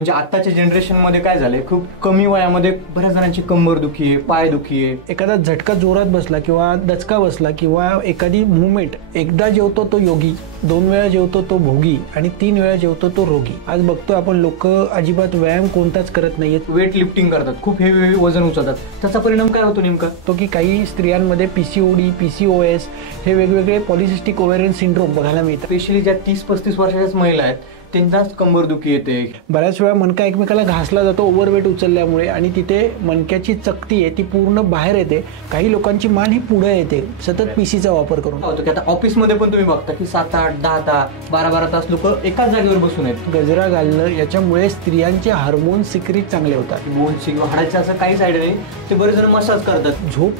म्हणजे आत्ताच्या जनरेशनमध्ये काय झालंय, खूप कमी वयामध्ये बऱ्याच जणांची कंबर दुखी आहे, पाय दुखी आहे. एखादा झटका जोरात बसला किंवा दचका बसला किंवा एखादी मुवमेंट, एकदा जेवतो तो योगी, 2 वेळा जेवतो तो भोगी आणि 3 वेळा जेवतो तो रोगी. आज बघतो आपण लोक अजिबात व्यायाम कोणताच करत नाहीयेत. वेट लिफ्टिंग करतात, खूप हेवी वजन उचलतात. त्याचा परिणाम काय होतो नेमका? तो की काही स्त्रियांमध्ये PCOD, PCOS हे वेगवेगळे पॉलिसिस्टिक ओव्हेरियन सिंड्रोम बघायला मिळतात. स्पेशली ज्या 30-35 वर्षाच्याच महिला आहेत त्यांनाच कंबर दुखी येते. बऱ्याच वेळा मणका एकमेकाला घासला जातो ओव्हरवेट उचलल्यामुळे आणि तिथे मणक्याची चकती आहे ती पूर्ण बाहेर येते. काही लोकांची मान ही पुढे येते सतत पीसीचा वापर करून. होतं की आता ऑफिसमध्ये पण तुम्ही बघता की 7-8, 10 तास, 12-12 तास लोक एकाच जागेवर बसून आहेत. गजरा घालणं याच्यामुळे स्त्रियांचे हार्मोन सिक्रीट चांगले होतात. बोनची किंवा हाडाचे असं काही साईड नाही. ते बरेच जण मसाज करतात. झोप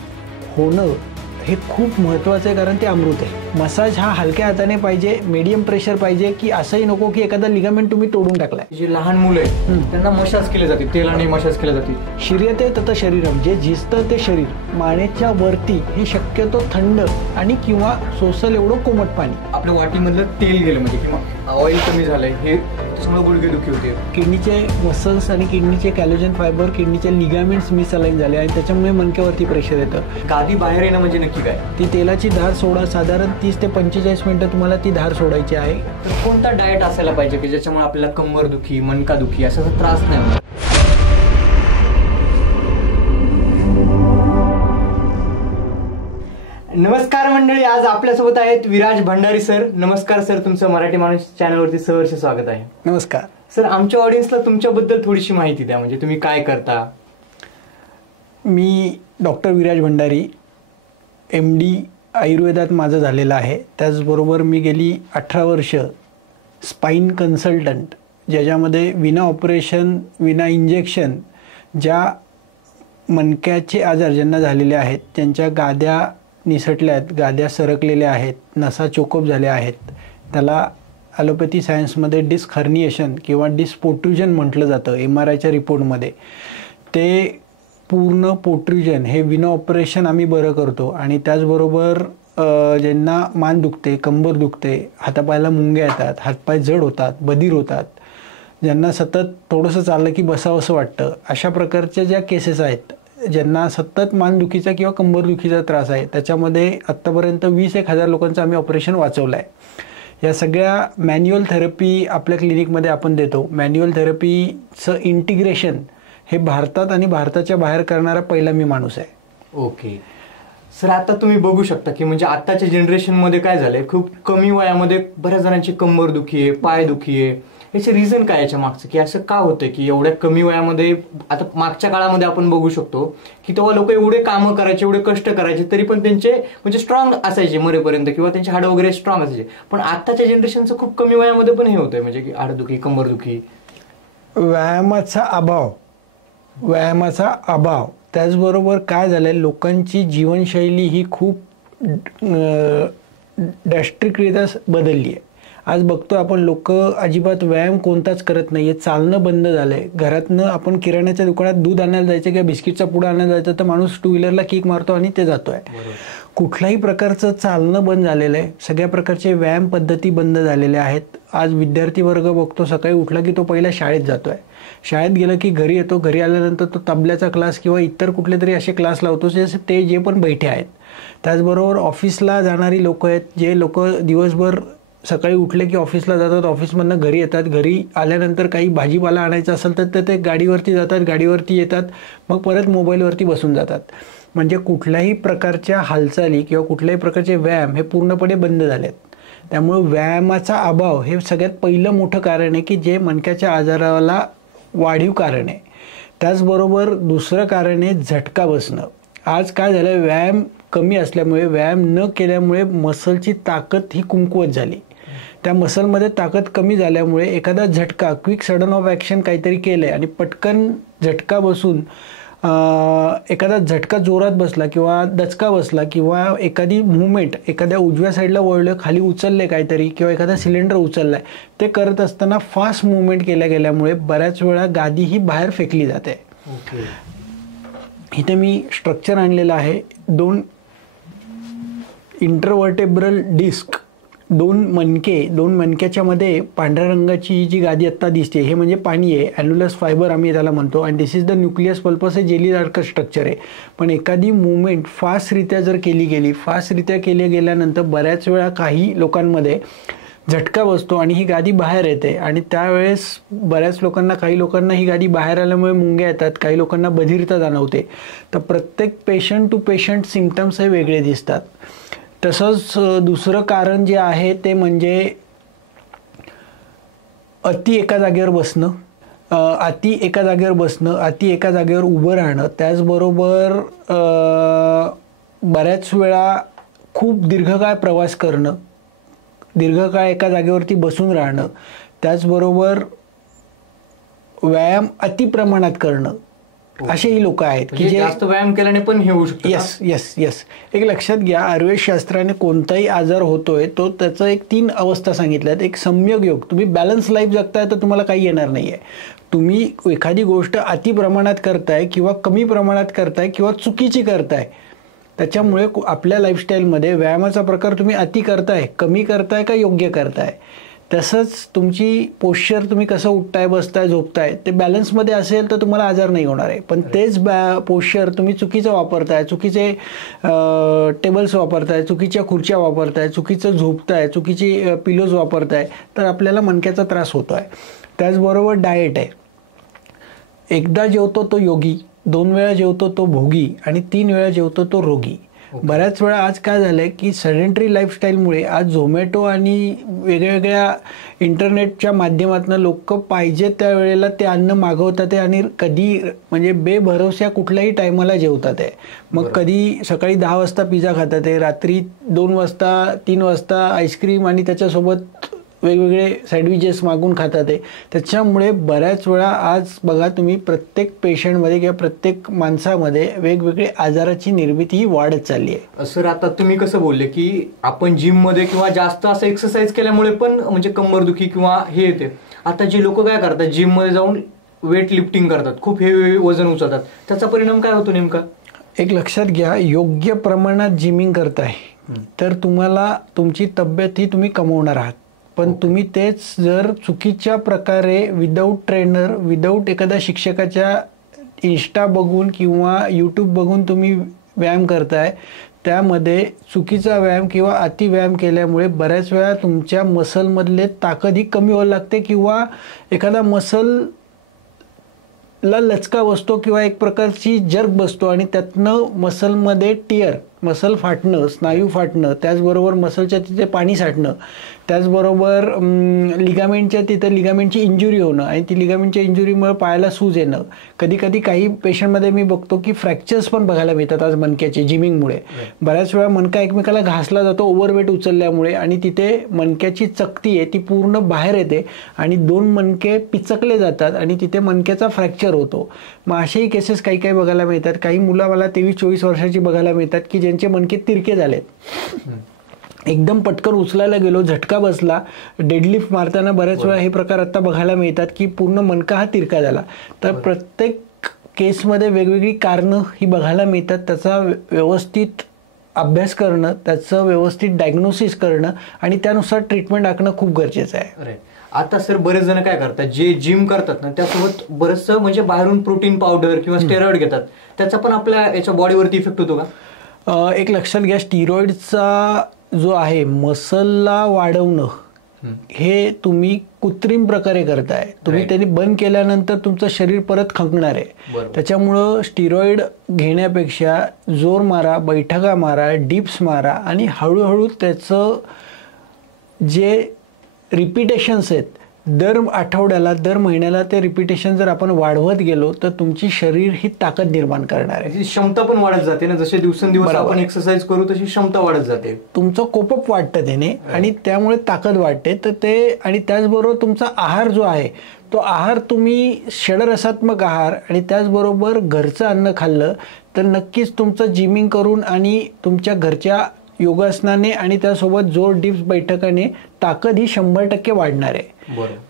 होणं हे खूप महत्त्वाचं आहे, कारण ते अमृत आहे. मसाज हा हलक्या हाताने पाहिजे, मीडियम प्रेशर पाहिजे, की असंही नको की एखादा लिगामेंट तुम्ही तोडून टाकलाय. जे लहान मुलं आहेत त्यांना मसाज केले जाते, तेलाने मसाज केले जाते. शिर्यते तत शरीरम, जे झिजतं ते शरीर. मानेच्या वरती हे शक्यतो थंड आणि किंवा सोसल एवढं कोमट पाणी. आपल्या वाटीमधलं तेल गेलं म्हणजे किंवा ऑइल कमी झालंय हे त्याच्यामुळे गुडघेदुखी होते. किडनीचे मसल्स आणि किडनीचे कॅलोजन फायबर, किडनीचे लिगामेंट्स मिसअलाइन झाले आणि त्याच्यामुळे मणक्यावरती प्रेशर येतं. गादी बाहेर येणं म्हणजे नक्की काय? ती तेलाची धार सोडा. साधारण 30 ते 45 मिनिटं तुम्हाला ती धार सोडायची आहे. तर कोणता डाएट असायला पाहिजे की ज्याच्यामुळे आपल्याला कंबर दुखी, मणका दुखी असा त्रास नाही होणार? नमस्कार मंडळी, आज आपल्यासोबत आहेत विराज भंडारी सर. नमस्कार सर, तुमचं मराठी माणूस चॅनलवरती सहर्ष स्वागत आहे. नमस्कार सर. आमच्या ऑडियन्सला तुमच्याबद्दल थोडीशी माहिती द्या, म्हणजे तुम्ही काय करता? मी डॉक्टर विराज भंडारी, MD आयुर्वेदात माझं झालेलं आहे. त्याचबरोबर मी गेली 18 वर्ष स्पाईन कन्सल्टंट, ज्याच्यामध्ये विना ऑपरेशन, विना इंजेक्शन ज्या मणक्याचे आजार ज्यांना झालेले आहेत, त्यांच्या गाद्या निसटल्या आहेत, गाद्या सरकलेल्या आहेत, नसा चोकअप झाल्या आहेत, त्याला ॲलोपॅथी सायन्समध्ये डिस्क हर्निएशन किंवा डिस्क पोट्रुजन म्हटलं जातं. MRIच्या रिपोर्टमध्ये ते पूर्ण पोट्रुजन हे विना ऑपरेशन आम्ही बरं करतो. आणि त्याचबरोबर ज्यांना मान दुखते, कंबर दुखते, हातापायाला मुंग्या येतात, हातपाय जड होतात, बधीर होतात, ज्यांना सतत थोडंसं चाललं की बसावंसं वाटतं, अशा प्रकारच्या ज्या केसेस आहेत, ज्यांना सतत मानदुखीचा किंवा कंबरदुखीचा त्रास आहे, त्याच्यामध्ये आत्तापर्यंत 20-1 हजार लोकांचं आम्ही ऑपरेशन वाचवलं आहे. या सगळ्या मॅन्युअल थेरपी आपल्या क्लिनिकमध्ये आपण देतो. मॅन्युअल थेरपीचं इंटिग्रेशन हे भारतात आणि भारताच्या बाहेर करणारा पहिला मी माणूस आहे. Okay sir. आता तुम्ही बघू शकता की म्हणजे आत्ताच्या जनरेशनमध्ये काय झालंय, खूप कमी वयामध्ये बऱ्याच जणांची कंबर दुखी आहे, पाय दुखी आहे. याचे रिझन काय याच्या मागचं, की असं का होतं की एवढ्या कमी वयामध्ये? आता मागच्या काळामध्ये आपण बघू शकतो की तेव्हा लोक एवढे कामं करायचे, एवढे कष्ट करायचे, तरी पण त्यांचे म्हणजे स्ट्रॉंग असायचे मरेपर्यंत, किंवा त्यांचे हाड वगैरे स्ट्रॉंग असायचे. पण आत्ताच्या जनरेशनचं खूप कमी वयामध्ये पण हे होतंय, म्हणजे की हाडदुखी, कंबरदुखी. व्यायामाचा अभाव त्याचबरोबर काय झालं आहे, लोकांची जीवनशैली ही खूप ड्रॅस्टिकरित्या बदलली आहे. आज बघतो आपण लोक अजिबात व्यायाम कोणताच करत नाही आहे. चालणं बंद झालं आहे. घरातनं आपण किराण्याच्या दुकानात दूध आणायला जायचं किंवा बिस्किटचा पुडा आणायला जायचं तर माणूस 2 व्हीलरला किक मारतो आणि ते जातो आहे. कुठल्याही प्रकारचं चालणं बंद झालेलं आहे. सगळ्या प्रकारचे व्यायाम पद्धती बंद झालेल्या आहेत. आज विद्यार्थी वर्ग बघतो, सकाळी उठला की तो पहिला शाळेत जातो आहे. शाळेत गेलं की घरी येतो, घरी आल्यानंतर तो तबल्याचा क्लास किंवा इतर कुठले तरी असे क्लास लावतो ते जे पण बैठे आहेत. त्याचबरोबर ऑफिसला जाणारी लोक आहेत, जे लोक दिवसभर सकाळी उठले की ऑफिसला जातात, ऑफिसमधनं घरी येतात, घरी आल्यानंतर काही भाजीपाला आणायचा असेल तर ते गाडीवरती जातात, गाडीवरती येतात, मग परत मोबाईलवरती बसून जातात. म्हणजे कुठल्याही प्रकारच्या हालचाली किंवा कुठल्याही प्रकारचे व्यायाम हे पूर्णपणे बंद झालेत. त्यामुळे व्यायामाचा अभाव हे सगळ्यात पहिलं मोठं कारण आहे की जे मणक्याच्या आजाराला वाढीव कारण आहे. त्याचबरोबर दुसरं कारण आहे झटका बसणं. आज काय झालं, व्यायाम कमी असल्यामुळे, व्यायाम न केल्यामुळे मसलची ताकद ही कमकुवत झाली. त्या मसलमध्ये ताकद कमी झाल्यामुळे एखादा झटका, क्विक सडन ऑफ ॲक्शन काहीतरी केलं आहे आणि पटकन झटका बसून एखादा झटका जोरात बसला किंवा दचका बसला किंवा एखादी मुवमेंट, एखाद्या उजव्या साईडला वळलं, खाली उचलले काहीतरी किंवा एखादा सिलेंडर उचलला आहे, ते करत असताना फास्ट मुवमेंट केल्या गेल्यामुळे बऱ्याच वेळा गादी ही बाहेर फेकली जाते. इथे मी स्ट्रक्चर आणलेलं आहे. 2 इंटरव्हर्टेब्रल डिस्क दोन मणक्याच्या मध्ये पांढऱ्या रंगाची जी गादी आत्ता दिसते हे म्हणजे पाणी आहे, ॲन्युलस फायबर आम्ही त्याला म्हणतो, आणि दिस इज द न्यूक्लियस पल्पस, हे जेलीसारखं स्ट्रक्चर आहे. पण एखादी मुवमेंट फास्टरित्या जर फास्टरित्या केली गेल्यानंतर बऱ्याच वेळा काही लोकांमध्ये झटका बसतो आणि ही गादी बाहेर येते, आणि त्यावेळेस बऱ्याच लोकांना, काही लोकांना ही गादी बाहेर आल्यामुळे मुंग्या येतात, काही लोकांना बधिरता जाणवते. तर प्रत्येक पेशंट टू पेशंट सिम्पटम्स हे वेगळे दिसतात. तसंच दुसरं कारण जे आहे ते म्हणजे अति एका जागेवर बसणं, अति एका जागेवर उभं राहणं, त्याचबरोबर बऱ्याच वेळा खूप दीर्घकाळ प्रवास करणं, दीर्घकाळ एका जागेवरती बसून राहणं, त्याचबरोबर व्यायाम अति प्रमाणात करणं, असेही लोक आहेत की जे जास्त व्यायाम केल्याने पण हे होऊ शकतं. यस एक लक्षात घ्या, आयुर्वेदशास्त्राने कोणताही आजार होतोय तो त्याचं एक 3 अवस्था सांगितल्यात. एक सम्यक योग, तुम्ही बॅलन्स लाईफ जगताय तर तुम्हाला काही येणार नाहीये. तुम्ही एखादी गोष्ट अति प्रमाणात करताय किंवा कमी प्रमाणात करताय किंवा चुकीची करताय, त्याच्यामुळे आपल्या लाईफस्टाईलमध्ये व्यायामाचा प्रकार तुम्ही अति करताय, कमी करताय का योग्य करताय. तसंच तुमची पोश्चर, तुम्ही कसं उठताय, बसताय, झोपताय, ते बॅलन्समध्ये असेल तर तुम्हाला आजार नाही होणार आहे. पण तेच पोश्चर तुम्ही चुकीचं वापरताय, चुकीचे टेबल्स वापरताय, चुकीच्या खुर्च्या वापरताय, चुकीचं झोपताय, चुकीची पिलोज वापरताय, तर आपल्याला मणक्याचा त्रास होतो आहे. त्याचबरोबर डाएट आहे. एकदा जेवतो तो योगी, 2 वेळा जेवतो तो भोगी, आणि 3 वेळा जेवतो तो रोगी. बऱ्याच वेळा आज काय झालंय की सेडेंटरी लाईफस्टाईलमुळे आज झोमॅटो आणि वेगवेगळ्या इंटरनेटच्या माध्यमातून लोक पाहिजे त्या वेळेला ते अन्न मागवतात आणि कधी म्हणजे बेभरोश्या कुठल्याही टायमाला जेवतात आहे. मग कधी सकाळी 10 वाजता पिझ्झा खातात आहे, रात्री 2 वाजता 3 वाजता आईस्क्रीम आणि त्याच्यासोबत वेगवेगळे सँडविचेस मागून खातात आहे. त्याच्यामुळे बऱ्याच वेळा आज बघा तुम्ही प्रत्येक पेशंटमध्ये किंवा प्रत्येक माणसामध्ये वेगवेगळे आजाराची निर्मिती ही वाढत चालली आहे. सर, आता तुम्ही कसं बोलले की आपण जिममध्ये किंवा जास्त असं एक्सरसाइज केल्यामुळे पण म्हणजे कंबरदुखी किंवा हे येते. आता जे लोक काय करतात, जिममध्ये जाऊन वेट लिफ्टिंग करतात, खूप हेवी वजन उचलतात, त्याचा परिणाम काय होतो नेमका? एक लक्षात घ्या, योग्य प्रमाणात जिमिंग करताय तर तुम्हाला तुमची तब्येत ही तुम्ही कमवणार आहात. पण तुम्ही तेच जर चुकीच्या प्रकारे विदाऊट ट्रेनर, विदाऊट एखाद्या शिक्षकाच्या इंस्टा बघून किंवा यूट्यूब बघून तुम्ही व्यायाम करताय, त्यामध्ये चुकीचा व्यायाम किंवा अति व्यायाम केल्यामुळे बऱ्याच वेळा तुमच्या मसलमधले ताकद ही कमी व्हायला लागते, किंवा एखादा मसलला लचका बसतो किंवा एक प्रकारची जर्क बसतो आणि त्यातनं मसलमध्ये टिअर, मसल फाटणं, स्नायू फाटणं, त्याचबरोबर मसलच्या तिथे पाणी साठणं, त्याचबरोबर लिगामेंटच्या तिथे लिगामेंटची इंजुरी होणं आणि ती लिगामेंटच्या इंजुरीमुळे पायाला सूज येणं. कधी कधी काही पेशंटमध्ये मी बघतो की फ्रॅक्चर्स पण बघायला मिळतात आज मणक्याचे जिमिंगमुळे. बऱ्याच वेळा मणका एकमेकाला घासला जातो ओव्हरवेट उचलल्यामुळे आणि तिथे मणक्याची चकती आहे ती पूर्ण बाहेर येते आणि 2 मणके पिचकले जातात आणि तिथे मणक्याचा फ्रॅक्चर होतो. मग असेही केसेस काही काही बघायला मिळतात. काही मुलं मला 23-24 वर्षाची बघायला मिळतात की ज्यांचे मणके तिरके झालेत. एकदम पटकन उचलायला गेलो, झटका बसला, डेडलिफ्ट मारताना बऱ्याच वेळा हे प्रकार आता बघायला मिळतात की पूर्ण मणका हा तिरका झाला. तर प्रत्येक केसमध्ये वेगवेगळी कारणं ही बघायला मिळतात. त्याचा व्यवस्थित अभ्यास करणं, त्याचं व्यवस्थित डायग्नोसिस करणं आणि त्यानुसार ट्रीटमेंट आखणं खूप गरजेचं आहे. आता सर, बरेच जण काय करतात, जे जिम करतात ना त्यासोबत बरंचसं म्हणजे बाहेरून प्रोटीन पावडर किंवा स्टेरॉइड घेतात, त्याचा पण आपल्या याच्या बॉडीवरती इफेक्ट होतो का? एक लक्षात घ्या, स्टिरॉइडचा जो आहे मसलला वाढवणं हे तुम्ही कृत्रिम प्रकारे करताय. तुम्ही त्यांनी बंद केल्यानंतर तुमचं शरीर परत खंकणार आहे. त्याच्यामुळं स्टिरॉइड घेण्यापेक्षा जोर मारा, बैठका मारा, डिप्स मारा आणि हळूहळू त्याचं जे रिपिटेशन्स आहेत दर आठवड्याला, दर महिन्याला ते रिपिटेशन जर आपण वाढवत गेलो तर तुमची शरीर ही ताकद निर्माण करणार आहे. क्षमता पण वाढत जाते ना, जसे दिवसेंदिवस आपण एक्सरसाइज करू तशी क्षमता वाढत जाते. तुमचं कोपअप वाढतं त्याने आणि त्यामुळे ताकद वाढते. तर ते आणि त्याचबरोबर तुमचा आहार जो आहे तो आहार तुम्ही षडरसात्मक आहार आणि त्याचबरोबर घरचं अन्न खाल्लं तर नक्कीच तुमचं जिमिंग करून आणि तुमच्या घरच्या योगासनाने आणि त्यासोबत जोर डिप्स बैठकाने ताकद ही 100% वाढणार आहे.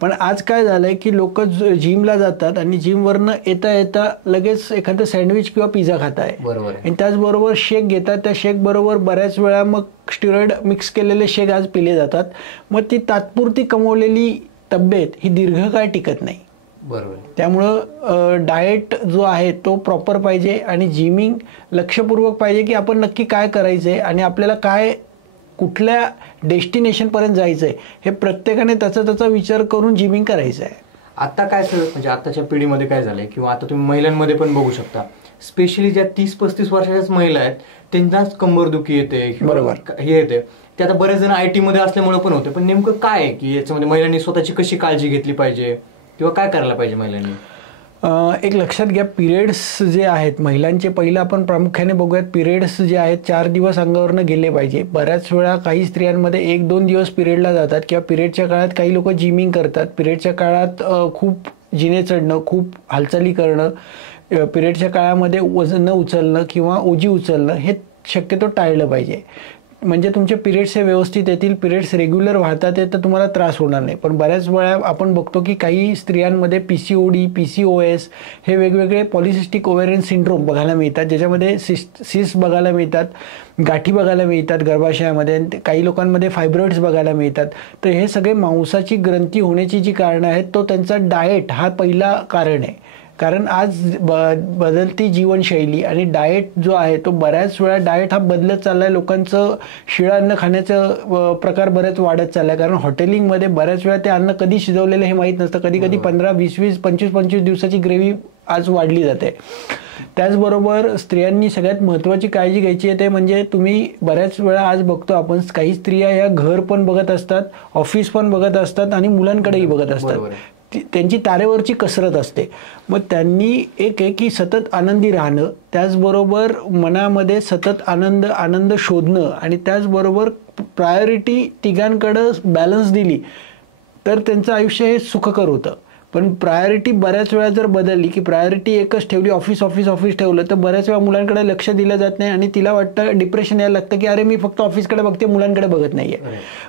पण आज काय झालंय की लोक जिमला जातात आणि जिमवरनं येता येता लगेच एखादं सँडविच किंवा पिझ्झा खात आहे आणि त्याचबरोबर शेक घेतात. त्या शेक बरोबर बऱ्याच वेळा मग स्टिरॉइड मिक्स केलेले शेक आज पिले जातात. मग ती तात्पुरती कमवलेली तब्येत ही दीर्घकाळ टिकत नाही. त्यामुळं डाएट जो आहे तो प्रॉपर पाहिजे आणि जिमिंग लक्षपूर्वक पाहिजे की आपण नक्की काय करायचंय आणि आपल्याला काय कुठल्या डेस्टिनेशनपर्यंत जायचंय हे प्रत्येकाने त्याचा विचार करून जिमिंग करायचं आहे. आता काय सर म्हणजे आताच्या पिढीमध्ये काय झालंय किंवा आता तुम्ही महिलांमध्ये पण बघू शकता, स्पेशली ज्या 30-35 वर्षाच्याच महिला आहेत त्यांनाच कंबरदुखी येते, हे येते. ते आता बरेच जण IT मध्ये असल्यामुळे पण होते. पण नेमकं काय आहे की याच्यामध्ये महिलांनी स्वतःची कशी काळजी घेतली पाहिजे किंवा काय करायला पाहिजे महिलांनी? एक लक्षात घ्या, पिरियड्स जे आहेत महिलांचे, पहिलं आपण प्रामुख्याने बघूयात. पिरियड्स जे आहेत 4 दिवस अंगावरनं गेले पाहिजे. बऱ्याच वेळा काही स्त्रियांमध्ये 1-2 दिवस पिरियडला जातात किंवा पिरियडच्या काळात काही लोक जिमिंग करतात. पिरियडच्या काळात खूप जिने चढणं, खूप हालचाली करणं, पिरियडच्या काळामध्ये वजन उचलणं किंवा ओझी उचलणं हे शक्यतो टाळलं पाहिजे. म्हणजे तुमचे पिरियड्स हे व्यवस्थित येतील, पिरियड्स रेग्युलर वाहतात तर तुम्हाला त्रास होणार नाही. पण बऱ्याच वेळा आपण बघतो की काही स्त्रियांमध्ये PCOD, PCOS हे वेगवेगळे पॉलिसिस्टिक ओव्हेरियन सिंड्रोम बघायला मिळतात, ज्याच्यामध्ये सिस्ट बघायला मिळतात, गाठी बघायला मिळतात गर्भाशयामध्ये, काही लोकांमध्ये फायब्रॉइड्स बघायला मिळतात. तर हे सगळे मांसाची ग्रंथी होण्याची जी कारणं आहेत तो त्यांचा डाएट हा पहिला कारण आहे. कारण आज बदलती जीवनशैली आणि डाएट जो आहे तो बऱ्याच वेळा डाएट हा बदलत चाललाय. लोकांचं शिळं अन्न खाण्याचं प्रकार बरेच वाढत चाललाय. कारण हॉटेलिंगमध्ये बऱ्याच वेळा ते अन्न कधी शिजवलेलं हे माहीत नसतं. कधी 15, 20, 25 दिवसाची ग्रेव्ही आज वाढली जाते. त्याचबरोबर स्त्रियांनी सगळ्यात महत्त्वाची काळजी घ्यायची आहे ते म्हणजे तुम्ही बऱ्याच वेळा आज बघतो आपण काही स्त्रिया या घर पण बघत असतात, ऑफिस पण बघत असतात आणि मुलांकडेही बघत असतात. त्यांची तारेवरची कसरत असते. मग त्यांनी एक आहे की सतत आनंदी राहणं, त्याचबरोबर मनामध्ये सतत आनंद शोधणं आणि त्याचबरोबर प्रायोरिटी तिघांकडं बॅलन्स दिली तर त्यांचं आयुष्य हे सुखकर होतं. पण प्रायोरिटी बऱ्याच वेळा जर बदलली की प्रायोरिटी एकच ठेवली, ऑफिस ठेवलं, तर बऱ्याच वेळा मुलांकडे लक्ष दिलं जात नाही आणि तिला वाटतं, डिप्रेशन यायला लागतं की अरे मी फक्त ऑफिसकडे बघते, मुलांकडे बघत नाहीये.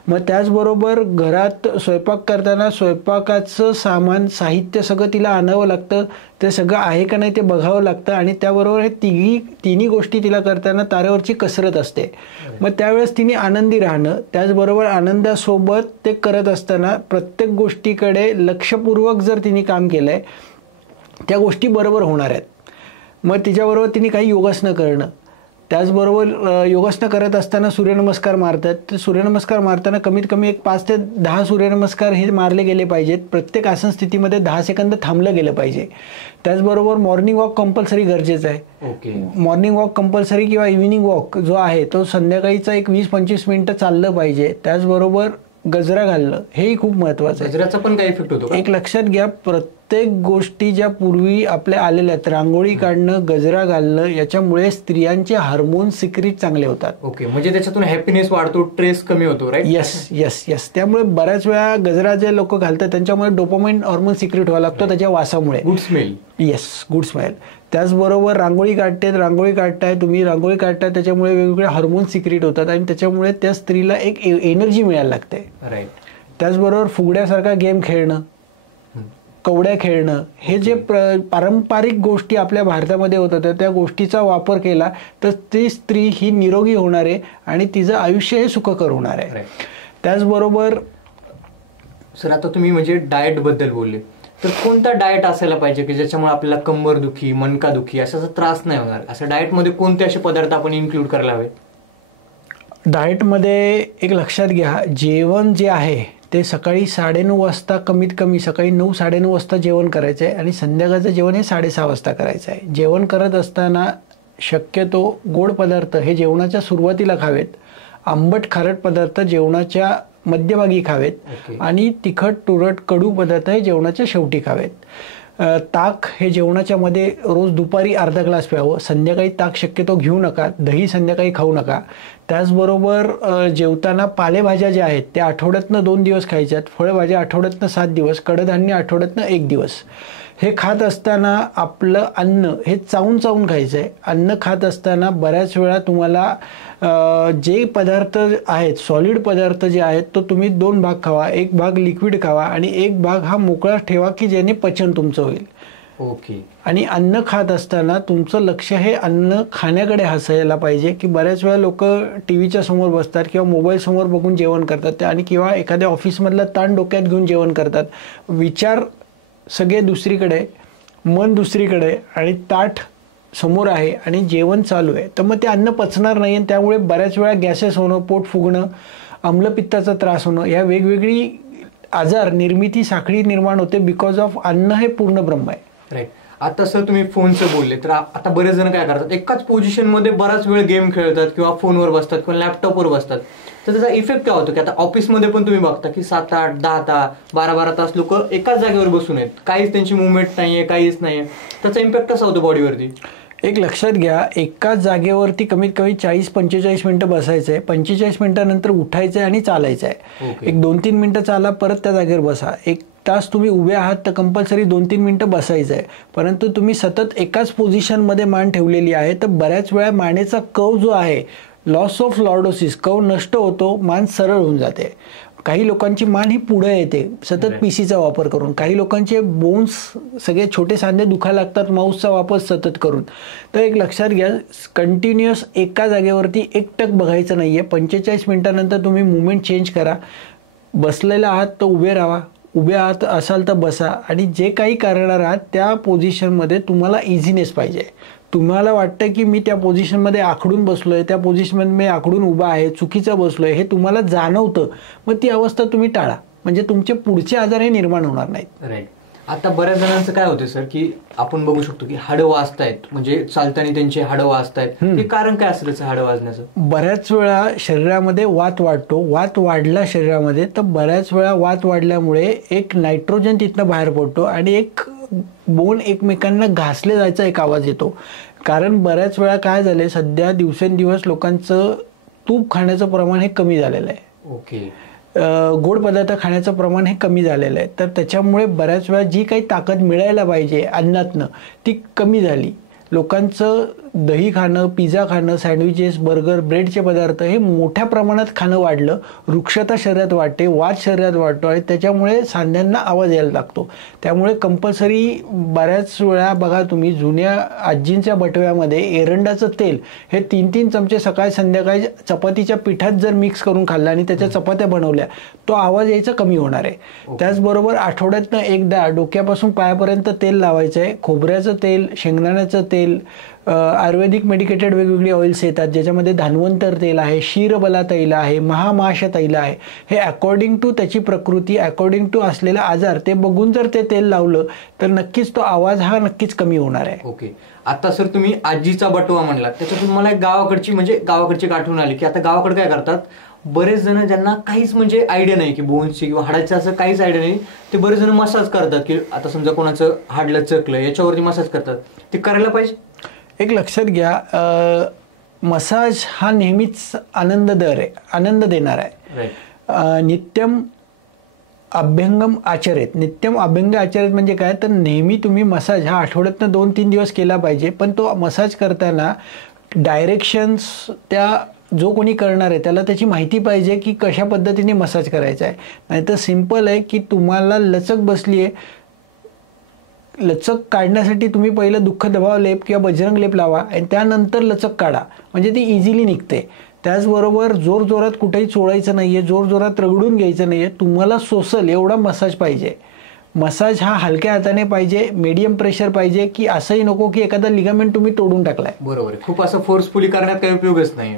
मग त्याचबरोबर घरात स्वयंपाक करताना स्वयंपाकाचं सामान, साहित्य सगळं तिला आणावं लागतं. ते सगळं आहे का नाही ते बघावं लागतं आणि त्याबरोबर हे तिन्ही गोष्टी तिला करताना तारेवरची कसरत असते. मग त्यावेळेस तिने आनंदी राहणं, त्याचबरोबर आनंदासोबत ते करत असताना प्रत्येक गोष्टीकडे लक्षपूर्वक जर तिने काम केलंय त्या गोष्टी बरोबर होणार आहेत. मग तिच्याबरोबर तिने काही योगासनं करणं, त्याचबरोबर योगासनं करत असताना सूर्यनमस्कार मारतात, तर सूर्यनमस्कार मारताना कमीत कमी 5 ते 10 सूर्यनमस्कार हे मारले गेले पाहिजेत. प्रत्येक आसन स्थितीमध्ये 10 सेकंद थांबलं गेलं पाहिजे. त्याचबरोबर मॉर्निंग वॉक कंपल्सरी गरजेचं आहे. मॉर्निंग वॉक कंपल्सरी किंवा इव्हिनिंग वॉक जो आहे तो संध्याकाळीचा 20-25 मिनिटं चाललं पाहिजे. त्याचबरोबर गजरा घालणं हेही खूप महत्वाचं आहे. गजराचा पण काय इफेक्ट होतो? एक लक्षात घ्या, प्रत्येक गोष्टी ज्या पूर्वी आपल्या आलेल्या आहेत, रांगोळी काढणं, गजरा घालणं, याच्यामुळे स्त्रियांचे हार्मोन सिक्रीट चांगले होतात. ओके, म्हणजे त्याच्यातून हॅपीनेस वाढतो, स्ट्रेस कमी होतो, राईट? येस. त्यामुळे बऱ्याच वेळा गजरा जे लोक घालतात त्यांच्यामुळे डोपामाइन हार्मोन सिक्रीट व्हायला लागतो त्याच्या वासामुळे. Good smell. Good smell. त्याचबरोबर रांगोळी काढताय तुम्ही, रांगोळी काढताय त्याच्यामुळे वेगवेगळे हार्मोन सिक्रीट होतात आणि त्याच्यामुळे त्या स्त्रीला एक एनर्जी मिळायला लागते. राईट. त्याचबरोबर फुगड्यासारखा गेम खेळणं, कवड्या खेळणं, हे जे पारंपरिक गोष्टी आपल्या भारतामध्ये होत होत्या त्या गोष्टीचा वापर केला तर ती स्त्री ही निरोगी होणार आहे आणि तिचं आयुष्य हे सुखकर होणार आहे. त्याचबरोबर सर आता तुम्ही म्हणजे डाएट बद्दल बोलले, तर कोणता डाएट असायला पाहिजे की ज्याच्यामुळे आपल्याला कंबरदुखी, मनकादुखी अशाचा त्रास नाही होणार? असं डाएटमध्ये कोणते असे पदार्थ आपण इन्क्लूड करायला हवे? डाएटमध्ये एक लक्षात घ्या, जेवण जे आहे ते सकाळी 9:30 वाजता, कमीत कमी सकाळी 9-9:30 वाजता जेवण करायचं आहे आणि संध्याकाळचं जेवण हे 6:30 वाजता करायचं आहे. जेवण करत असताना शक्यतो गोड पदार्थ हे जेवणाच्या सुरुवातीला खावेत, आंबट खारट पदार्थ जेवणाच्या मध्यभागी खावेत आणि तिखट तुरट कडू पदार्थ हे जेवणाच्या शेवटी खावेत. ताक हे जेवणाच्या मध्ये रोज दुपारी अर्धा ग्लास प्यावं. संध्याकाळी ताक शक्यतो घेऊ नका. दही संध्याकाळी खाऊ नका. त्याचबरोबर जेवताना पालेभाज्या ज्या आहेत त्या आठवड्यातनं 2 दिवस खायच्यात, फळभाज्या आठवड्यातनं 7 दिवस, कडधान्य आठवड्यातनं 1 दिवस. हे खात असताना आपलं अन्न हे चावून चावून खायचं आहे. अन्न खात असताना बऱ्याच वेळा तुम्हाला जे पदार्थ आहेत, सॉलिड पदार्थ जे आहेत, तो तुम्ही 2 भाग खावा. एक भाग लिक्विड खावा आणि एक भाग हा मोकळा ठेवा की ज्याने पचन तुमचं होईल. ओके. आणि अन्न खात असताना तुमचं लक्ष हे अन्न खाण्याकडे असायला पाहिजे, की बऱ्याच वेळा लोक टीव्हीच्या समोर बसतात किंवा मोबाईल समोर बघून जेवण करतात आणि किंवा एखाद्या ऑफिसमधला ताण डोक्यात घेऊन जेवण करतात. विचार सगळे दुसरीकडे, मन दुसरीकडे आणि ताट समोर आहे आणि जेवण चालू आहे, तर मग ते अन्न पचणार नाही आणि त्यामुळे बऱ्याच वेळा गॅसेस होणं, पोट फुगणं, आम्लपित्ताचा त्रास होणं, या वेगवेगळी आजार निर्मिती साखळी निर्माण होते बिकॉज ऑफ अन्न हे पूर्ण ब्रह्म आहे. राईट. आता सर तुम्ही फोनचं बोलले, तर आता बरेच जण काय करतात, एकाच पोझिशन मध्ये बराच वेळ गेम खेळतात किंवा फोनवर बसतात किंवा लॅपटॉपवर बसतात. तर त्याचा इफेक्ट काय होतो की आता ऑफिसमध्ये पण तुम्ही बघता की 7-8, 10 तास, 12-12 तास लोक एकाच जागेवर बसून आहेत, काहीच त्यांची मुवमेंट नाहीये, काहीच नाहीये. त्याचा इम्पॅक्ट कसा होतो बॉडीवरती? एक लक्षात घ्या, एकाच जागेवरती कमीत कमी 40-45 मिनिटं बसायचं आहे. 45 मिनिटानंतर उठायचं आहे आणि चालायचं आहे. एक 2-3 मिनिटं चाला, परत त्या जागेवर बसा. 1 तास तुम्ही उभे आहात तर कंपल्सरी 2-3 मिनिटं बसायचं आहे. परंतु तुम्ही सतत एकाच पोझिशनमध्ये मान ठेवलेली आहे, तर बऱ्याच वेळा मानेचा कव जो आहे, लॉस ऑफ लॉर्डोसिस, कव नष्ट होतो, मान सरळ होऊन जाते. काही लोकांची मान ही पुढे येते सतत पीसीचा वापर करून. काही लोकांचे बोन्स सगळे छोटे सांधे दुखायला लागतात माऊसचा वापर सतत करून. तर एक लक्षात घ्या, कंटिन्युअस एका जागेवरती एकटक बघायचं नाही आहे. 45 मिनिटानंतर तुम्ही मुवमेंट चेंज करा. बसलेला आहात तर उभे राहा, उभे आहात असाल तर बसा आणि जे काही करणार आहात त्या पोझिशनमध्ये तुम्हाला इझीनेस पाहिजे. तुम्हाला वाटतं की मी त्या पोझिशनमध्ये आखडून बसलोय, त्या पोझिशनमध्ये मी आखडून उभा आहे, चुकीचं बसलोय, हे तुम्हाला जाणवतं, मग ती अवस्था तुम्ही टाळा, म्हणजे तुमचे पुढचे आजार हे निर्माण होणार नाहीत. राईट. आता बऱ्याच जणांचं काय होतं सर की आपण बघू शकतो की हाडं वाजतायत, म्हणजे चालताना त्यांचे हाडं वाजतायत. हे कारण काय असतं त्याचं हाडं वाजण्याचं? बऱ्याच वेळा शरीरामध्ये वात वाढतो. वात वाढला शरीरामध्ये तर बऱ्याच वेळा वात वाढल्यामुळे एक नायट्रोजन तिथनं बाहेर पडतो आणि एक बोन एकमेकांना घासले जायचा एक आवाज येतो. कारण बऱ्याच वेळा काय झालंय, सध्या दिवसेंदिवस लोकांचं तूप खाण्याचं प्रमाण हे कमी झालेलं आहे. ओके. गोड पदार्थ खाण्याचं प्रमाण हे कमी झालेलं आहे. तर त्याच्यामुळे बऱ्याच वेळा जी काही ताकद मिळायला पाहिजे अन्नातनं ती कमी झाली. लोकांचं दही खाणं, पिझ्झा खाणं, सँडविचेस, बर्गर, ब्रेडचे पदार्थ हे मोठ्या प्रमाणात खाणं वाढलं. वृक्षता शरीरात वाढते, वात शरीरात वाढतो आणि त्याच्यामुळे सांध्यांना आवाज यायला लागतो. त्यामुळे कंपल्सरी बऱ्याच वेळा बघा तुम्ही जुन्या आजींच्या बटव्यामध्ये एरंडाचं तेल हे 3-3 चमचे सकाळी संध्याकाळी चपातीच्या पिठात जर मिक्स करून खाल्लं आणि त्याच्या चपात्या बनवल्या, तो आवाज यायचा कमी होणार आहे. त्याचबरोबर आठवड्यातनं एकदा डोक्यापासून पायापर्यंत तेल लावायचं आहे. खोबऱ्याचं तेल, शेंगदाण्याचं तेल, आयुर्वेदिक मेडिकेटेड वेगवेगळी ऑइल्स येतात ज्याच्यामध्ये धान्वंतर तेल आहे, क्षीरबला तैल आहे, महामाश तैल आहे. हे अकॉर्डिंग टू त्याची प्रकृती, अकॉर्डिंग टू असलेला आजार ते बघून जर ते तेल लावलं तर नक्कीच तो आवाज हा नक्कीच कमी होणार आहे. ओके. आता सर तुम्ही आजीचा बटवा म्हणला, त्याच्यातून मला एक गावाकडची आठवण आली की आता गावाकडे काय करतात, बरेच जण ज्यांना काहीच म्हणजे आयडिया नाही की बोन्सची किंवा हाडाचं असं काहीच आयडिया नाही, ते बरेच जण मसाज करतात की आता समजा कोणाचं हाडलं चकलं याच्यावरती मसाज करतात. ते करायला पाहिजे? एक लक्षात घ्या, मसाज हा नेहमीच आनंद देणार आहे. नित्यम अभ्यंगम आचरित. नित्यम अभ्यंग आचरित म्हणजे काय, तर नेहमी तुम्ही मसाज हा आठवड्यातनं 2-3 दिवस केला पाहिजे. पण तो मसाज करताना डायरेक्शन्स त्या जो कोणी करणार आहे त्याला त्याची माहिती पाहिजे की कशा पद्धतीने मसाज करायचा आहे. नाहीतर सिंपल आहे की तुम्हाला लचक बसली आहे, लचक काढण्यासाठी तुम्ही पहिलं दुःख दबाव लेप किंवा बजरंग लेप लावा आणि त्यानंतर लचक काढा, म्हणजे ती इझिली निघते. त्याचबरोबर जोरजोरात कुठेही चोळायचं नाही आहे, जोरजोरात रगडून घ्यायचं नाही आहे, तुम्हाला सोसल एवढा मसाज पाहिजे. मसाज हा हलक्या हाताने पाहिजे, मीडियम प्रेशर पाहिजे, की असंही नको की एखादा लिगामेंट तुम्ही तोडून टाकलाय. बरोबर आहे. खूप असं फोर्सफुली करण्यात काही उपयोगच नाही.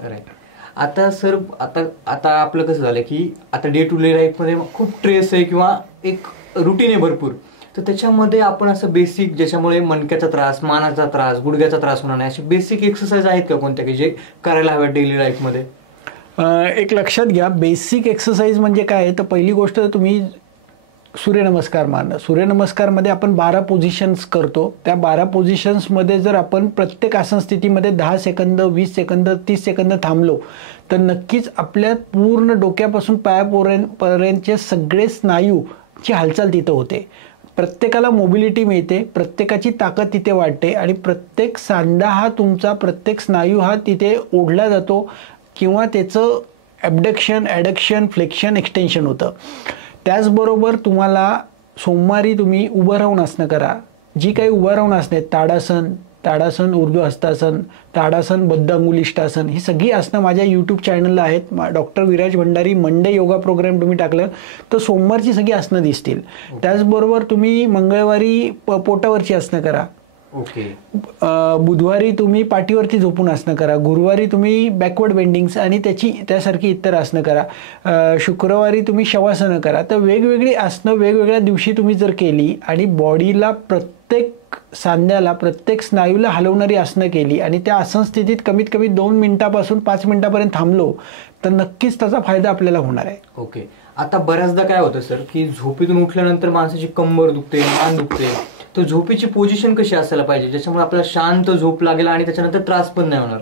राईट. आता सर आता आपलं कसं झालं की आता डे टू डे लाईफमध्ये खूप स्ट्रेस आहे किंवा एक रुटीन आहे भरपूर, तर त्याच्यामध्ये आपण असं बेसिक ज्याच्यामुळे मणक्याचा त्रास, मानाचा त्रास, गुडघ्याचा त्रास होणार नाही असे बेसिक एक्सरसाइज आहेत का कोणत्या की जे करायला हव्यात डेली लाईफमध्ये? एक लक्षात घ्या, बेसिक एक्सरसाइज म्हणजे काय, तर पहिली गोष्ट तुम्ही सूर्यनमस्कार मारणं. सूर्यनमस्कारमध्ये आपण 12 पोझिशन्स करतो. त्या 12 पोझिशन्समध्ये जर आपण प्रत्येक आसन स्थितीमध्ये 10 सेकंद, 20 सेकंद, 30 सेकंद थांबलो तर नक्कीच आपल्या पूर्ण डोक्यापासून पायापर्यंतचे सगळे स्नायूची हालचाल तिथं होते. प्रत्येकाला मोबिलिटी मिळते, प्रत्येकाची ताकद तिथे वाढते आणि प्रत्येक सांधा हा तुमचा, प्रत्येक स्नायू हा तिथे ओढला जातो किंवा त्याचं ॲबडक्शन, ॲडक्शन, फ्लेक्शन, एक्सटेन्शन होतं. त्याचबरोबर तुम्हाला सोमवारी तुम्ही उभं राहून आसनं करा. जी काही उभं राहून आसनं आहेत, ताडासन, ऊर्ध्व हस्तासन, ताडासन, बद्ध अंगुलिष्ठासन, ही सगळी आसनं माझ्या यूट्यूब चॅनलला आहेत. Doctor Viraj Bhandari Monday yoga program तुम्ही टाकलं तर सोमवारची सगळी आसनं दिसतील. त्याचबरोबर तुम्ही मंगळवारी पोटावरची आसनं करा. बुधवारी तुम्ही पाठीवरती झोपून आसनं करा. गुरुवारी तुम्ही बॅकवर्ड बेंडिंग्स आणि त्यासारखी इतर आसनं करा. शुक्रवारी तुम्ही शवासनं करा. तर वेगवेगळी आसनं वेगवेगळ्या दिवशी तुम्ही जर केली आणि बॉडीला प्रत्येक सांध्याला, प्रत्येक स्नायूला हलवणारी आसनं केली आणि त्या आसन स्थितीत कमीत कमी 2 मिनिटापासून 5 मिनिटापर्यंत थांबलो तर नक्कीच त्याचा फायदा आपल्याला होणार आहे. ओके. आता बऱ्याचदा काय होतं सर की झोपेतून उठल्यानंतर माणसाची कंबर दुखते, मान दुखते, तर झोपेची पोझिशन कशी असायला पाहिजे ज्याच्यामुळे आपल्याला शांत झोप लागेल आणि त्याच्यानंतर त्रास पण नाही होणार?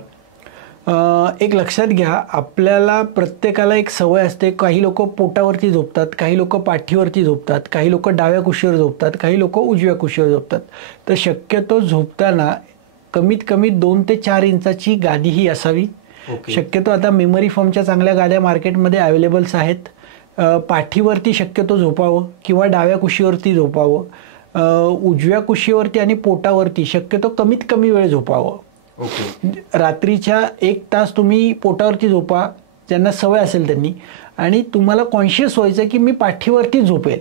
एक लक्षात घ्या, आपल्याला प्रत्येकाला एक सवय असते. काही लोक पोटावरती झोपतात, काही लोक पाठीवरती झोपतात, काही लोक डाव्या कुशीवर झोपतात, काही लोक उजव्या कुशीवर झोपतात. तर शक्यतो झोपताना कमीत कमी 2 ते 4 इंचाची गादी ही असावी. शक्यतो आता मेमरी फॉर्मच्या चांगल्या गाद्या मार्केटमध्ये अवेलेबल्स आहेत. पाठीवरती शक्यतो झोपावं किंवा डाव्या कुशीवरती झोपावं. उजव्या कुशीवरती आणि पोटावरती शक्यतो कमीत कमी वेळ झोपावं. रात्रीच्या 1 तास तुम्ही पोटावरती झोपा, ज्यांना सवय असेल त्यांनी, आणि तुम्हाला कॉन्शियस व्हायचं की मी पाठीवरती झोपेल.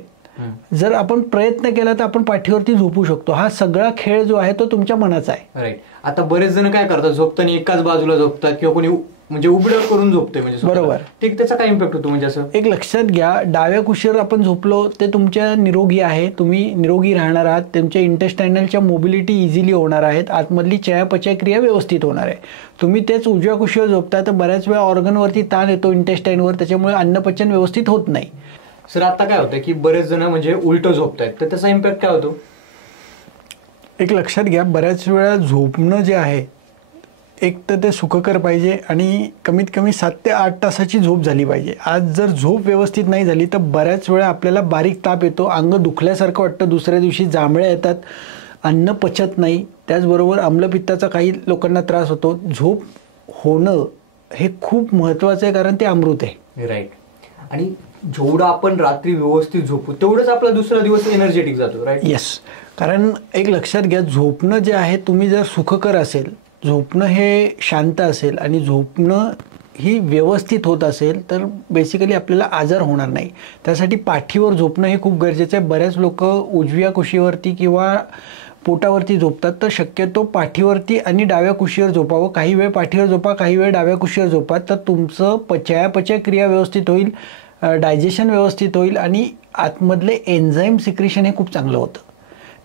जर आपण प्रयत्न केला तर आपण पाठीवरती झोपू शकतो. हा सगळा खेळ जो आहे तो तुमच्या मनाचा आहे. राईट. आता बरेच जण काय करतात, झोपताना एकाच बाजूला झोपतात किंवा कोणी म्हणजे उघड्यावर करून झोपते, म्हणजे बरोबर. त्याचा काय इम्पॅक्ट होतो? म्हणजे असं एक लक्षात घ्या, डाव्या कुशीवर आपण झोपलो ते तुमच्या निरोगी आहे, तुम्ही निरोगी राहणार आहात, तुमच्या इंटेस्टायनलच्या मोबिलिटी इझिली होणार आहेत, आतमधली चयापचय क्रिया व्यवस्थित होणार आहे. तुम्ही तेच उजव्या कुशीवर झोपता तर बऱ्याच वेळा ऑर्गनवरती ताण येतो, इंटेस्टाईनवर, त्याच्यामुळे अन्नपचन व्यवस्थित होत नाही. सर आता काय होतं की बरेच जण म्हणजे उलट झोपतायत, तर त्याचा इम्पॅक्ट काय होतो? एक लक्षात घ्या, बऱ्याच वेळा झोपणं जे आहे एक तर ते सुखकर पाहिजे आणि कमीत कमी 7 ते 8 तासाची झोप झाली पाहिजे. आज जर झोप व्यवस्थित नाही झाली तर बऱ्याच वेळा आपल्याला बारीक ताप येतो, अंग दुखल्यासारखं वाटतं, दुसऱ्या दिवशी जांभळ्या येतात, अन्न पचत नाही, त्याचबरोबर आम्लपित्ताचा काही लोकांना त्रास होतो. झोप होणं हे खूप महत्त्वाचं आहे, कारण ते अमृत आहे. राईट. आणि जेवढं आपण रात्री व्यवस्थित झोपू तेवढंच आपला दुसरा दिवस एनर्जेटिक जातो. राईट. येस. कारण एक लक्षात घ्या, झोपणं जे आहे, तुम्ही जर सुखकर असेल, झोपणं हे शांत असेल आणि झोपणं ही व्यवस्थित होत असेल तर बेसिकली आपल्याला आजार होणार नाही. त्यासाठी पाठीवर झोपणं हे खूप गरजेचं आहे. बरेच लोक उजव्या कुशीवरती किंवा पोटावरती झोपतात, तर शक्यतो पाठीवरती आणि डाव्या कुशीवर झोपावं. काही वेळ पाठीवर झोपा, काही वेळ डाव्या कुशीवर झोपा, तर तुमचं चयापचय क्रिया व्यवस्थित होईल, डायजेशन व्यवस्थित होईल आणि आतमधले एन्झाईम सिक्रेशन हे खूप चांगलं होतं.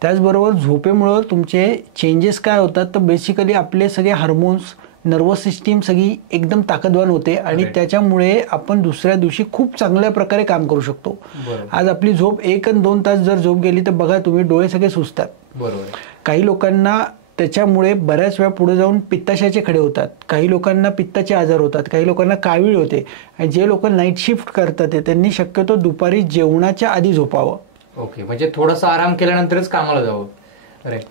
त्याचबरोबर झोपेमुळं तुमचे चेंजेस काय होतात तर बेसिकली आपले सगळे हार्मोन्स, नर्वस सिस्टीम सगळी एकदम ताकदवान होते आणि त्याच्यामुळे आपण दुसऱ्या दिवशी खूप चांगल्या प्रकारे काम करू शकतो. आज आपली झोप 1 आणि 2 तास जर झोप गेली तर बघा तुम्ही, डोळे सगळे सुचतात. काही लोकांना त्याच्यामुळे बऱ्याच वेळा पुढे जाऊन पित्ताशयाचे खडे होतात, काही लोकांना पित्ताचे आजार होतात, काही लोकांना कावीळ होते. आणि जे लोक नाईट शिफ्ट करतात त्यांनी शक्यतो दुपारी जेवणाच्या आधी झोपावं. ओके. म्हणजे थोडासा आराम केल्यानंतरच कामाला जावं.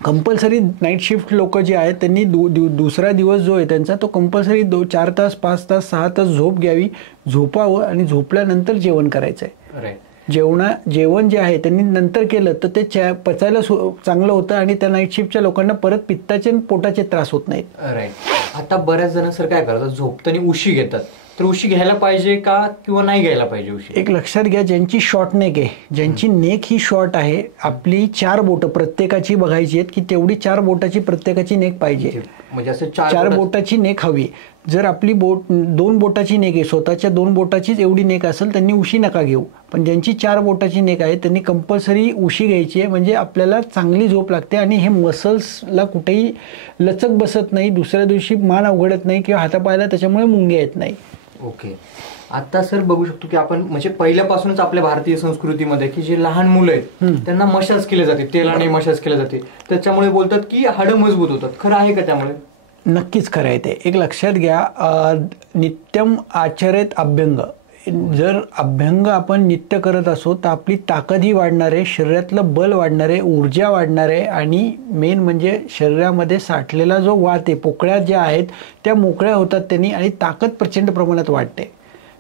कंपल्सरी नाईट शिफ्ट लोक जे आहेत त्यांनी दुसरा दिवस जो आहे त्यांचा तो कंपल्सरी 4 तास, 5 तास, 6 तास झोप घ्यावी, झोपावं आणि झोपल्यानंतर जेवण करायचं आहे. जेवण जे आहे त्यांनी नंतर केलं तर ते पचायला चांगलं होतं आणि त्या नाईट शिफ्टच्या लोकांना परत पित्ताचे आणि पोटाचे त्रास होत नाहीत. राईट. आता बऱ्याच जण सर काय करतात, झोपताना उशी घेतात, तर उशी घ्यायला पाहिजे का किंवा नाही घ्यायला पाहिजे उशी? एक लक्षात घ्या, ज्यांची शॉर्ट नेक आहे, ज्यांची नेक ही शॉर्ट आहे, आपली 4 बोटं प्रत्येकाची बघायची आहेत की तेवढी 4 बोटाची प्रत्येकाची नेक पाहिजे. म्हणजे असं 4 बोटाची नेक हवी. जर आपली 2 बोटाची नेक आहे, स्वतःच्या 2 बोटाचीच एवढी नेक असेल त्यांनी उशी नका घेऊ. पण ज्यांची 4 बोटाची नेक आहे त्यांनी कंपल्सरी उशी घ्यायची आहे. म्हणजे आपल्याला चांगली झोप लागते आणि हे मसल्सला कुठेही लचक बसत नाही, दुसऱ्या दिवशी मान अवघडत नाही किंवा हातापायाला त्याच्यामुळे मुंग्या येत नाही. ओके. आता सर बघू शकतो की आपण म्हणजे पहिल्यापासूनच आपल्या भारतीय संस्कृतीमध्ये की जे लहान मुलं आहेत त्यांना मसाज केले जाते, तेलाने मसाज केले जाते, त्याच्यामुळे बोलतात की हाडं मजबूत होतात. खरं आहे का त्यामुळे? नक्कीच खरं आहे ते. एक लक्षात घ्या, नित्यम आचरेत अभ्यंग जर अभ्यंग आपण नित्य करत असो तर आपली ताकदही वाढणार आहे, शरीरातलं बल वाढणार आहे, ऊर्जा वाढणार आहे आणि मेन म्हणजे शरीरामध्ये साठलेला जो वात आहे, पोकळ्या ज्या आहेत त्या मोकळ्या होतात त्यांनी आणि ताकद प्रचंड प्रमाणात वाढते.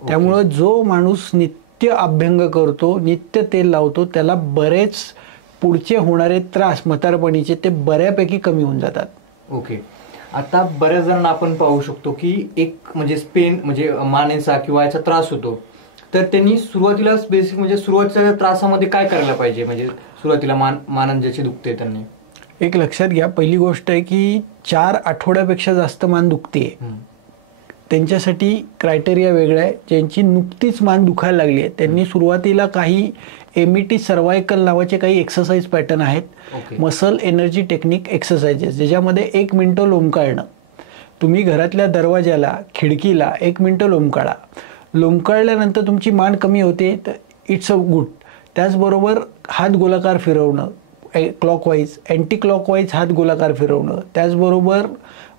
त्यामुळं जो माणूस नित्य अभ्यंग करतो, नित्य तेल लावतो, त्याला बरेच पुढचे होणारे त्रास म्हातारपणीचे ते बऱ्यापैकी कमी होऊन जातात. ओके. आता बऱ्याच जणांना आपण पाहू शकतो की एक म्हणजे स्पेन म्हणजे मानेचा किंवा याचा त्रास होतो, तर त्यांनी सुरुवातीला बेसिक म्हणजे सुरुवातीच्या त्रासामध्ये काय करायला पाहिजे? म्हणजे सुरुवातीला मान ज्याची दुखते त्यांनी एक लक्षात घ्या, पहिली गोष्ट आहे की 4 आठवड्यापेक्षा जास्त मान दुखते त्यांच्यासाठी क्रायटेरिया वेगळा आहे. ज्यांची नुकतीच मान दुखायला लागली आहे त्यांनी सुरुवातीला काही MET सर्वायकल नावाचे काही एक्सरसाइज पॅटर्न आहेत, मसल एनर्जी टेक्निक एक्सरसाइजेस, ज्याच्यामध्ये 1 मिनिटं लोंबकाळणं. तुम्ही घरातल्या दरवाजाला खिडकीला 1 मिनिटं लोंबकाळा. लोंबकाळल्यानंतर तुमची मान कमी होते तर इट्स अ गुड. त्याचबरोबर हात गोलाकार फिरवणं, क्लॉकवाईज अँटी क्लॉकवाईज हात गोलाकार फिरवणं. त्याचबरोबर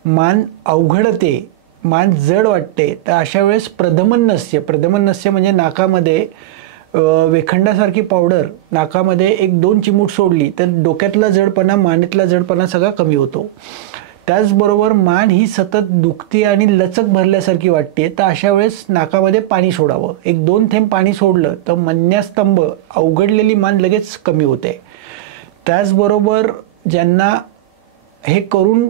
मान अवघडते, मान जड वाटते, तर अशा वेळेस प्रधमन नस्य म्हणजे नाकामध्ये वेखंडासारखी पावडर नाकामध्ये 1-2 चिमूट सोडली तर डोक्यातला जडपणा, मानेतला जडपणा सगळा कमी होतो. त्याचबरोबर मान ही सतत दुखते आणि लचक भरल्यासारखी वाटते, तर अशा वेळेस नाकामध्ये पाणी सोडावं. 1-2 थेंब पाणी सोडलं तर मन्यास्तंभ, अवघडलेली मान लगेच कमी होते. त्याचबरोबर ज्यांना हे करून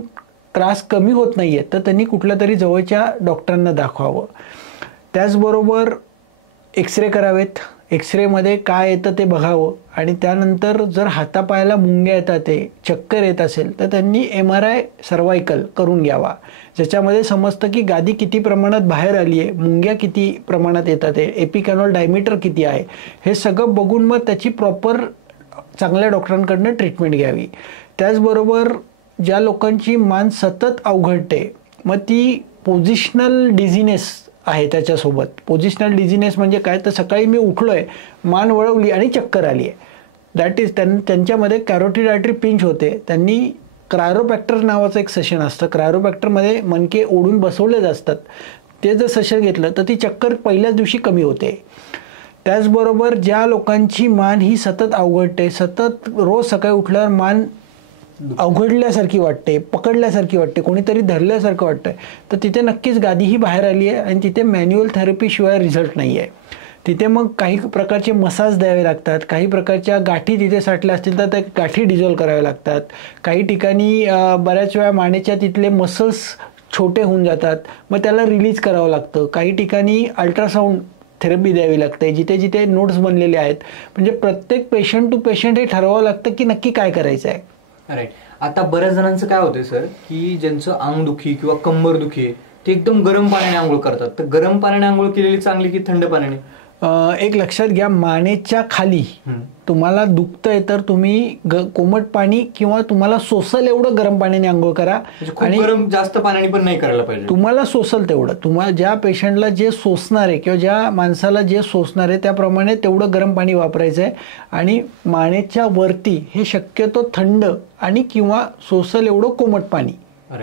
त्रास कमी होत नाही आहे तर त्यांनी कुठल्या तरी जवळच्या डॉक्टरांना दाखवावं. त्याचबरोबर एक्सरे करावेत. एक्सरेमध्ये काय येतं ते बघावं आणि त्यानंतर जर हातापायाला मुंग्या येतात, ते चक्कर येत असेल तर त्यांनी MRI सर्वायकल करून घ्यावा, ज्याच्यामध्ये समजतं की गादी किती प्रमाणात बाहेर आली आहे, मुंग्या किती प्रमाणात येतात आहे, एपिकॅनॉल डायमीटर किती आहे, हे सगळं बघून मग त्याची प्रॉपर चांगल्या डॉक्टरांकडनं ट्रीटमेंट घ्यावी. त्याचबरोबर ज्या लोकांची मान सतत अवघडते मग ती पोझिशनल डिझिनेस आहे त्याच्यासोबत. पोझिशनल डिझिनेस म्हणजे काय, तर सकाळी मी उठलोय, मान वळवली आणि चक्कर आली आहे, दॅट इज त्यांच्यामध्ये कॅरोटिड आर्टरी पिंच होते. त्यांनी क्रायोप्रॅक्टर नावाचं एक सेशन असतं. क्रायोप्रॅक्टरमध्ये मणके ओढून बसवले असतात, ते जर सेशन घेतलं तर ती चक्कर पहिल्याच दिवशी कमी होते. त्याचबरोबर ज्या लोकांची मान ही सतत अवघडते, सतत रोज सकाळी उठल्यावर मान अवघडल्यासारखी वाटते, पकडल्यासारखी वाटते, कोणीतरी धरल्यासारखं वाटतंय, तर तिथे नक्कीच गादी ही बाहेर आली आहे आणि तिथे मॅन्युअल थेरपीशिवाय रिझल्ट नाही आहे. तिथे मग काही प्रकारचे मसाज द्यावे लागतात, काही प्रकारच्या गाठी तिथे साठल्या असतील तर त्या गाठी डिझॉल्व कराव्या लागतात. काही ठिकाणी बऱ्याच वेळा मानेच्या तिथले मसल्स छोटे होऊन जातात, मग त्याला रिलीज करावं लागतं. काही ठिकाणी अल्ट्रासाऊंड थेरपी द्यावी लागते, जिथे जिथे नोट्स बनलेले आहेत. म्हणजे प्रत्येक पेशंट टू पेशंट हे ठरवावं लागतं की नक्की काय करायचं आहे. राईट. आता बऱ्याच जणांचं काय होतंय सर की ज्यांचं अंगदुखी किंवा कंबर दुखी आहे ते एकदम गरम पाण्याने आंघोळ करतात, तर गरम पाण्याने आंघोळ केलेली चांगली की थंड पाण्याने? एक लक्षात घ्या, मानेच्या खाली तुम्हाला दुखतंय तर तुम्ही कोमट पाणी किंवा तुम्हाला सोसल एवढं गरम पाण्याने आंघोळ करा. आणि गरम जास्त पाण्याने पण नाही करायला पाहिजे. तुम्हाला सोसल तेवढं, तुम्हाला ज्या पेशंटला जे सोसणार आहे किंवा ज्या माणसाला जे सोसणार आहे त्याप्रमाणे तेवढं गरम पाणी वापरायचं आहे. आणि मानेच्या वरती हे शक्यतो थंड आणि किंवा सोसल एवढं कोमट पाणी,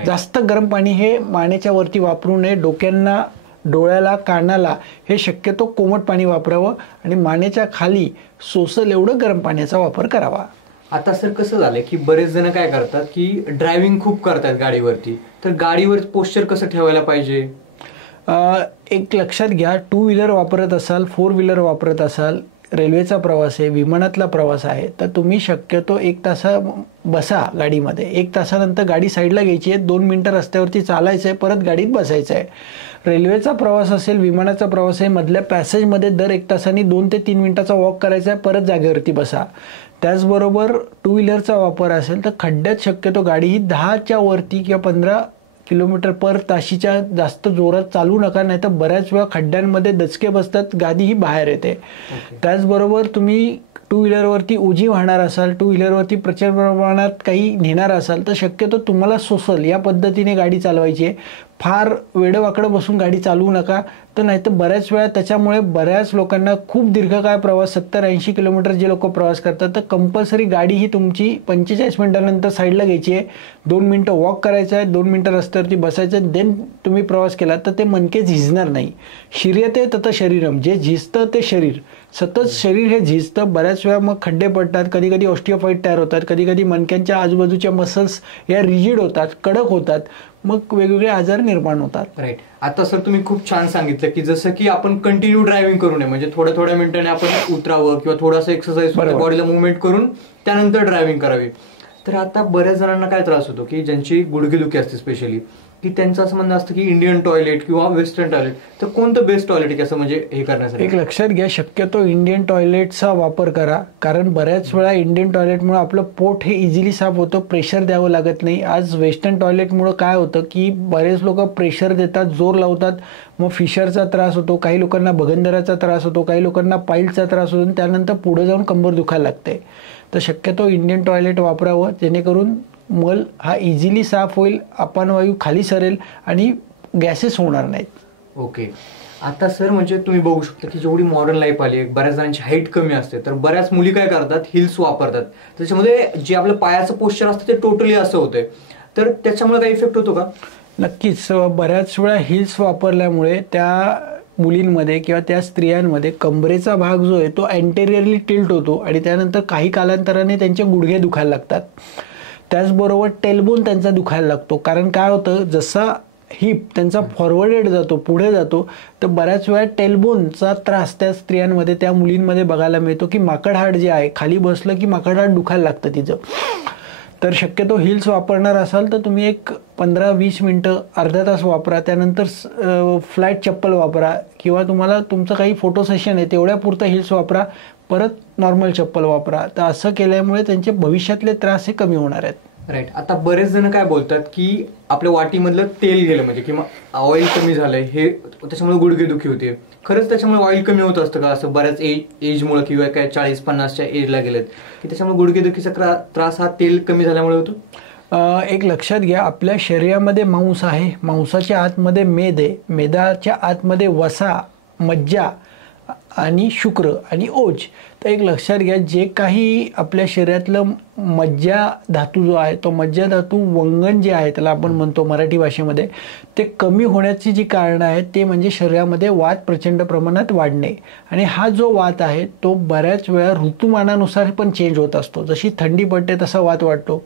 जास्त गरम पाणी हे मानेच्या वरती वापरू नये. डोक्यांना, डोळ्याला, कानाला हे शक्यतो कोमट पाणी वापरावं आणि मानेच्या खाली सोसल एवढं गरम पाण्याचा वापर करावा. आता सर कसं झालंय की बरेच जण काय करतात की ड्रायव्हिंग खूप करतात गाडीवरती, तर गाडीवर पोश्चर कसं ठेवायला पाहिजे? एक लक्षात घ्या, 2 व्हीलर वापरत असाल, 4 व्हीलर वापरत असाल, रेल्वेचा प्रवास आहे, विमानातला प्रवास आहे, तर तुम्ही शक्यतो 1 तासा बसा गाडीमध्ये. 1 तासानंतर गाडी साईडला घ्यायची आहे, 2 मिनिटं रस्त्यावरती चालायचं आहे, परत गाडीत बसायचं आहे. रेल्वेचा प्रवास असेल, विमानाचा प्रवास आहे, मधल्या पॅसेजमध्ये दर 1 तासाने 2 ते 3 मिनिटाचा वॉक करायचा आहे, परत जागेवरती बसा. त्याचबरोबर 2 व्हीलरचा वापर असेल तर खड्ड्यात शक्यतो गाडी ही 10च्या वरती किंवा 15 किलोमीटर पर ताशीच्या जास्त जोरात चालू नका, नाही तर बऱ्याच वेळा खड्ड्यांमध्ये दचके बसतात, गादी ही बाहेर येते. त्याचबरोबर तुम्ही 2 टू व्हीलरवरती उजी वाहणार असाल, टू व्हीलरवरती प्रचंड प्रमाणात काही नेणार असाल तर शक्यतो तुम्हाला सोसल या पद्धतीने गाडी चालवायची आहे. फार वेडवाकडं बसून गाडी चालवू नका, तर नाहीतर बऱ्याच वेळा त्याच्यामुळे बऱ्याच लोकांना खूप दीर्घकाळ प्रवास 70-80 किलोमीटर जे लोक प्रवास करतात तर कंपल्सरी गाडी ही तुमची 45 मिनिटानंतर साईडला घ्यायची आहे. 2 मिनटं वॉक करायचं आहे, 2 मिनटं रस्त्यावरती बसायचं आहे, देन तुम्ही प्रवास केला तर ते मणके झिजणार नाही. शिर्यते तत शरीरम, जे झिजतं ते शरीर, सतत शरीर हे झिजतं. बऱ्याच वेळा मग खड्डे पडतात, कधी कधी ऑस्टिओफाईट तयार होतात, कधी कधी मणक्यांच्या आजूबाजूच्या मसल्स या रिजिड होतात, कडक होतात, मग वेगवेगळे आजार निर्माण होतात. राईट. आता सर तुम्ही खूप छान सांगितलं की जसं की आपण कंटिन्यू ड्रायव्हिंग करू नये, म्हणजे थोड्या थोड्या मिनिटांनी आपण उतरावं किंवा थोडासा एक्सरसाइज बॉडीला मुवमेंट करून त्यानंतर ड्रायव्हिंग करावी. तर आता बऱ्याच जणांना काय त्रास होतो की ज्यांची गुडघेदुखी असते स्पेशली, की त्यांचं असं म्हणणं असतं की इंडियन टॉयलेट किंवा वेस्टर्न टॉयलेट, तर कोणतं बेस्ट टॉयलेट आहे असं म्हणजे हे करण्यासाठी? एक लक्षात घ्या, शक्यतो इंडियन टॉयलेटचा वापर करा, कारण बऱ्याच वेळा इंडियन टॉयलेटमुळे आपलं पोट हे इझिली साफ होतं, प्रेशर द्यावं लागत नाही. आज वेस्टर्न टॉयलेटमुळं काय होतं की बरेच लोक प्रेशर देतात, जोर लावतात, मग फिशरचा त्रास होतो, काही लोकांना भगंदराचा त्रास होतो, काही लोकांना पाईलचा त्रास होतो, त्यानंतर पुढे जाऊन कंबर दुखायला लागते. तर शक्यतो इंडियन टॉयलेट वापरावं, जेणेकरून मल हा इझिली साफ होईल, अपानवायू खाली सरेल आणि गॅसेस होणार नाहीत. ओके. आता सर म्हणजे तुम्ही बघू शकता की जेवढी मॉडर्न लाईफ आली आहे, बऱ्याच जणांची हाईट कमी असते, तर बऱ्याच मुली काय करतात, हिल्स वापरतात. त्याच्यामध्ये जे आपलं पायाचं पोश्चर असतं ते टोटली असं होतंय, तर त्याच्यामुळे काही इफेक्ट होतो का? नक्कीच. बऱ्याच वेळा हिल्स वापरल्यामुळे त्या मुलींमध्ये किंवा त्या स्त्रियांमध्ये कमरेचा भाग जो आहे तो अँटेरियरली टिल्ट होतो आणि त्यानंतर काही कालांतराने त्यांचे गुडघे दुखायला लागतात. त्याचबरोबर टेलबोन त्यांचा दुखायला लागतो, कारण काय होतं, जसा हिप त्यांचा फॉरवर्डेड जातो, पुढे जातो, तर बऱ्याच वेळा टेलबोनचा त्रास त्या स्त्रियांमध्ये, त्या मुलींमध्ये बघायला मिळतो की माकड हाड जे आहे, खाली बसलं की माकड हाड दुखायला लागतं तिचं. तर शक्यतो हिल्स वापरणार असाल तर तुम्ही एक 15-20 मिनटं, अर्धा तास वापरा, त्यानंतर फ्लॅट चप्पल वापरा, किंवा तुम्हाला तुमचं काही फोटो सेशन आहे तेवढ्यापुरतं हिल्स वापरा, परत नॉर्मल चप्पल वापरा. तर असं केल्यामुळे त्यांचे भविष्यातले त्रास हे कमी होणार आहेत. राईट. आता बरेच जण काय बोलतात की आपल्या वाटीमधलं तेल गेलं म्हणजे किंवा ऑइल कमी झालंय, हे त्याच्यामुळे गुडघेदुखी होते. खरंच त्याच्यामुळे ऑइल कमी होत असतं का असं बऱ्याच एजमुळे किंवा काय 40-50च्या एजला गेलेत की त्याच्यामुळे गुडघेदुखीचा त्रास हा तेल कमी झाल्यामुळे होतो? एक लक्षात घ्या, आपल्या शरीरामध्ये मांस आहे, मांसाच्या आतमध्ये मेद आहे, मेदाच्या आतमध्ये वसा, मज्जा आणि शुक्र आणि ओज. तर एक लक्षात घ्या, जे काही आपल्या शरीरातलं मज्जा धातू जो आहे, तो मज्जा धातू वंगण जे आहे त्याला आपण म्हणतो मराठी भाषेमध्ये, ते कमी होण्याची जी कारणं आहेत ते म्हणजे शरीरामध्ये वात प्रचंड प्रमाणात वाढणे. आणि हा जो वात आहे तो बऱ्याच वेळा ऋतुमानानुसार पण चेंज होत असतो. जशी थंडी पडते तसा वात वाढतो.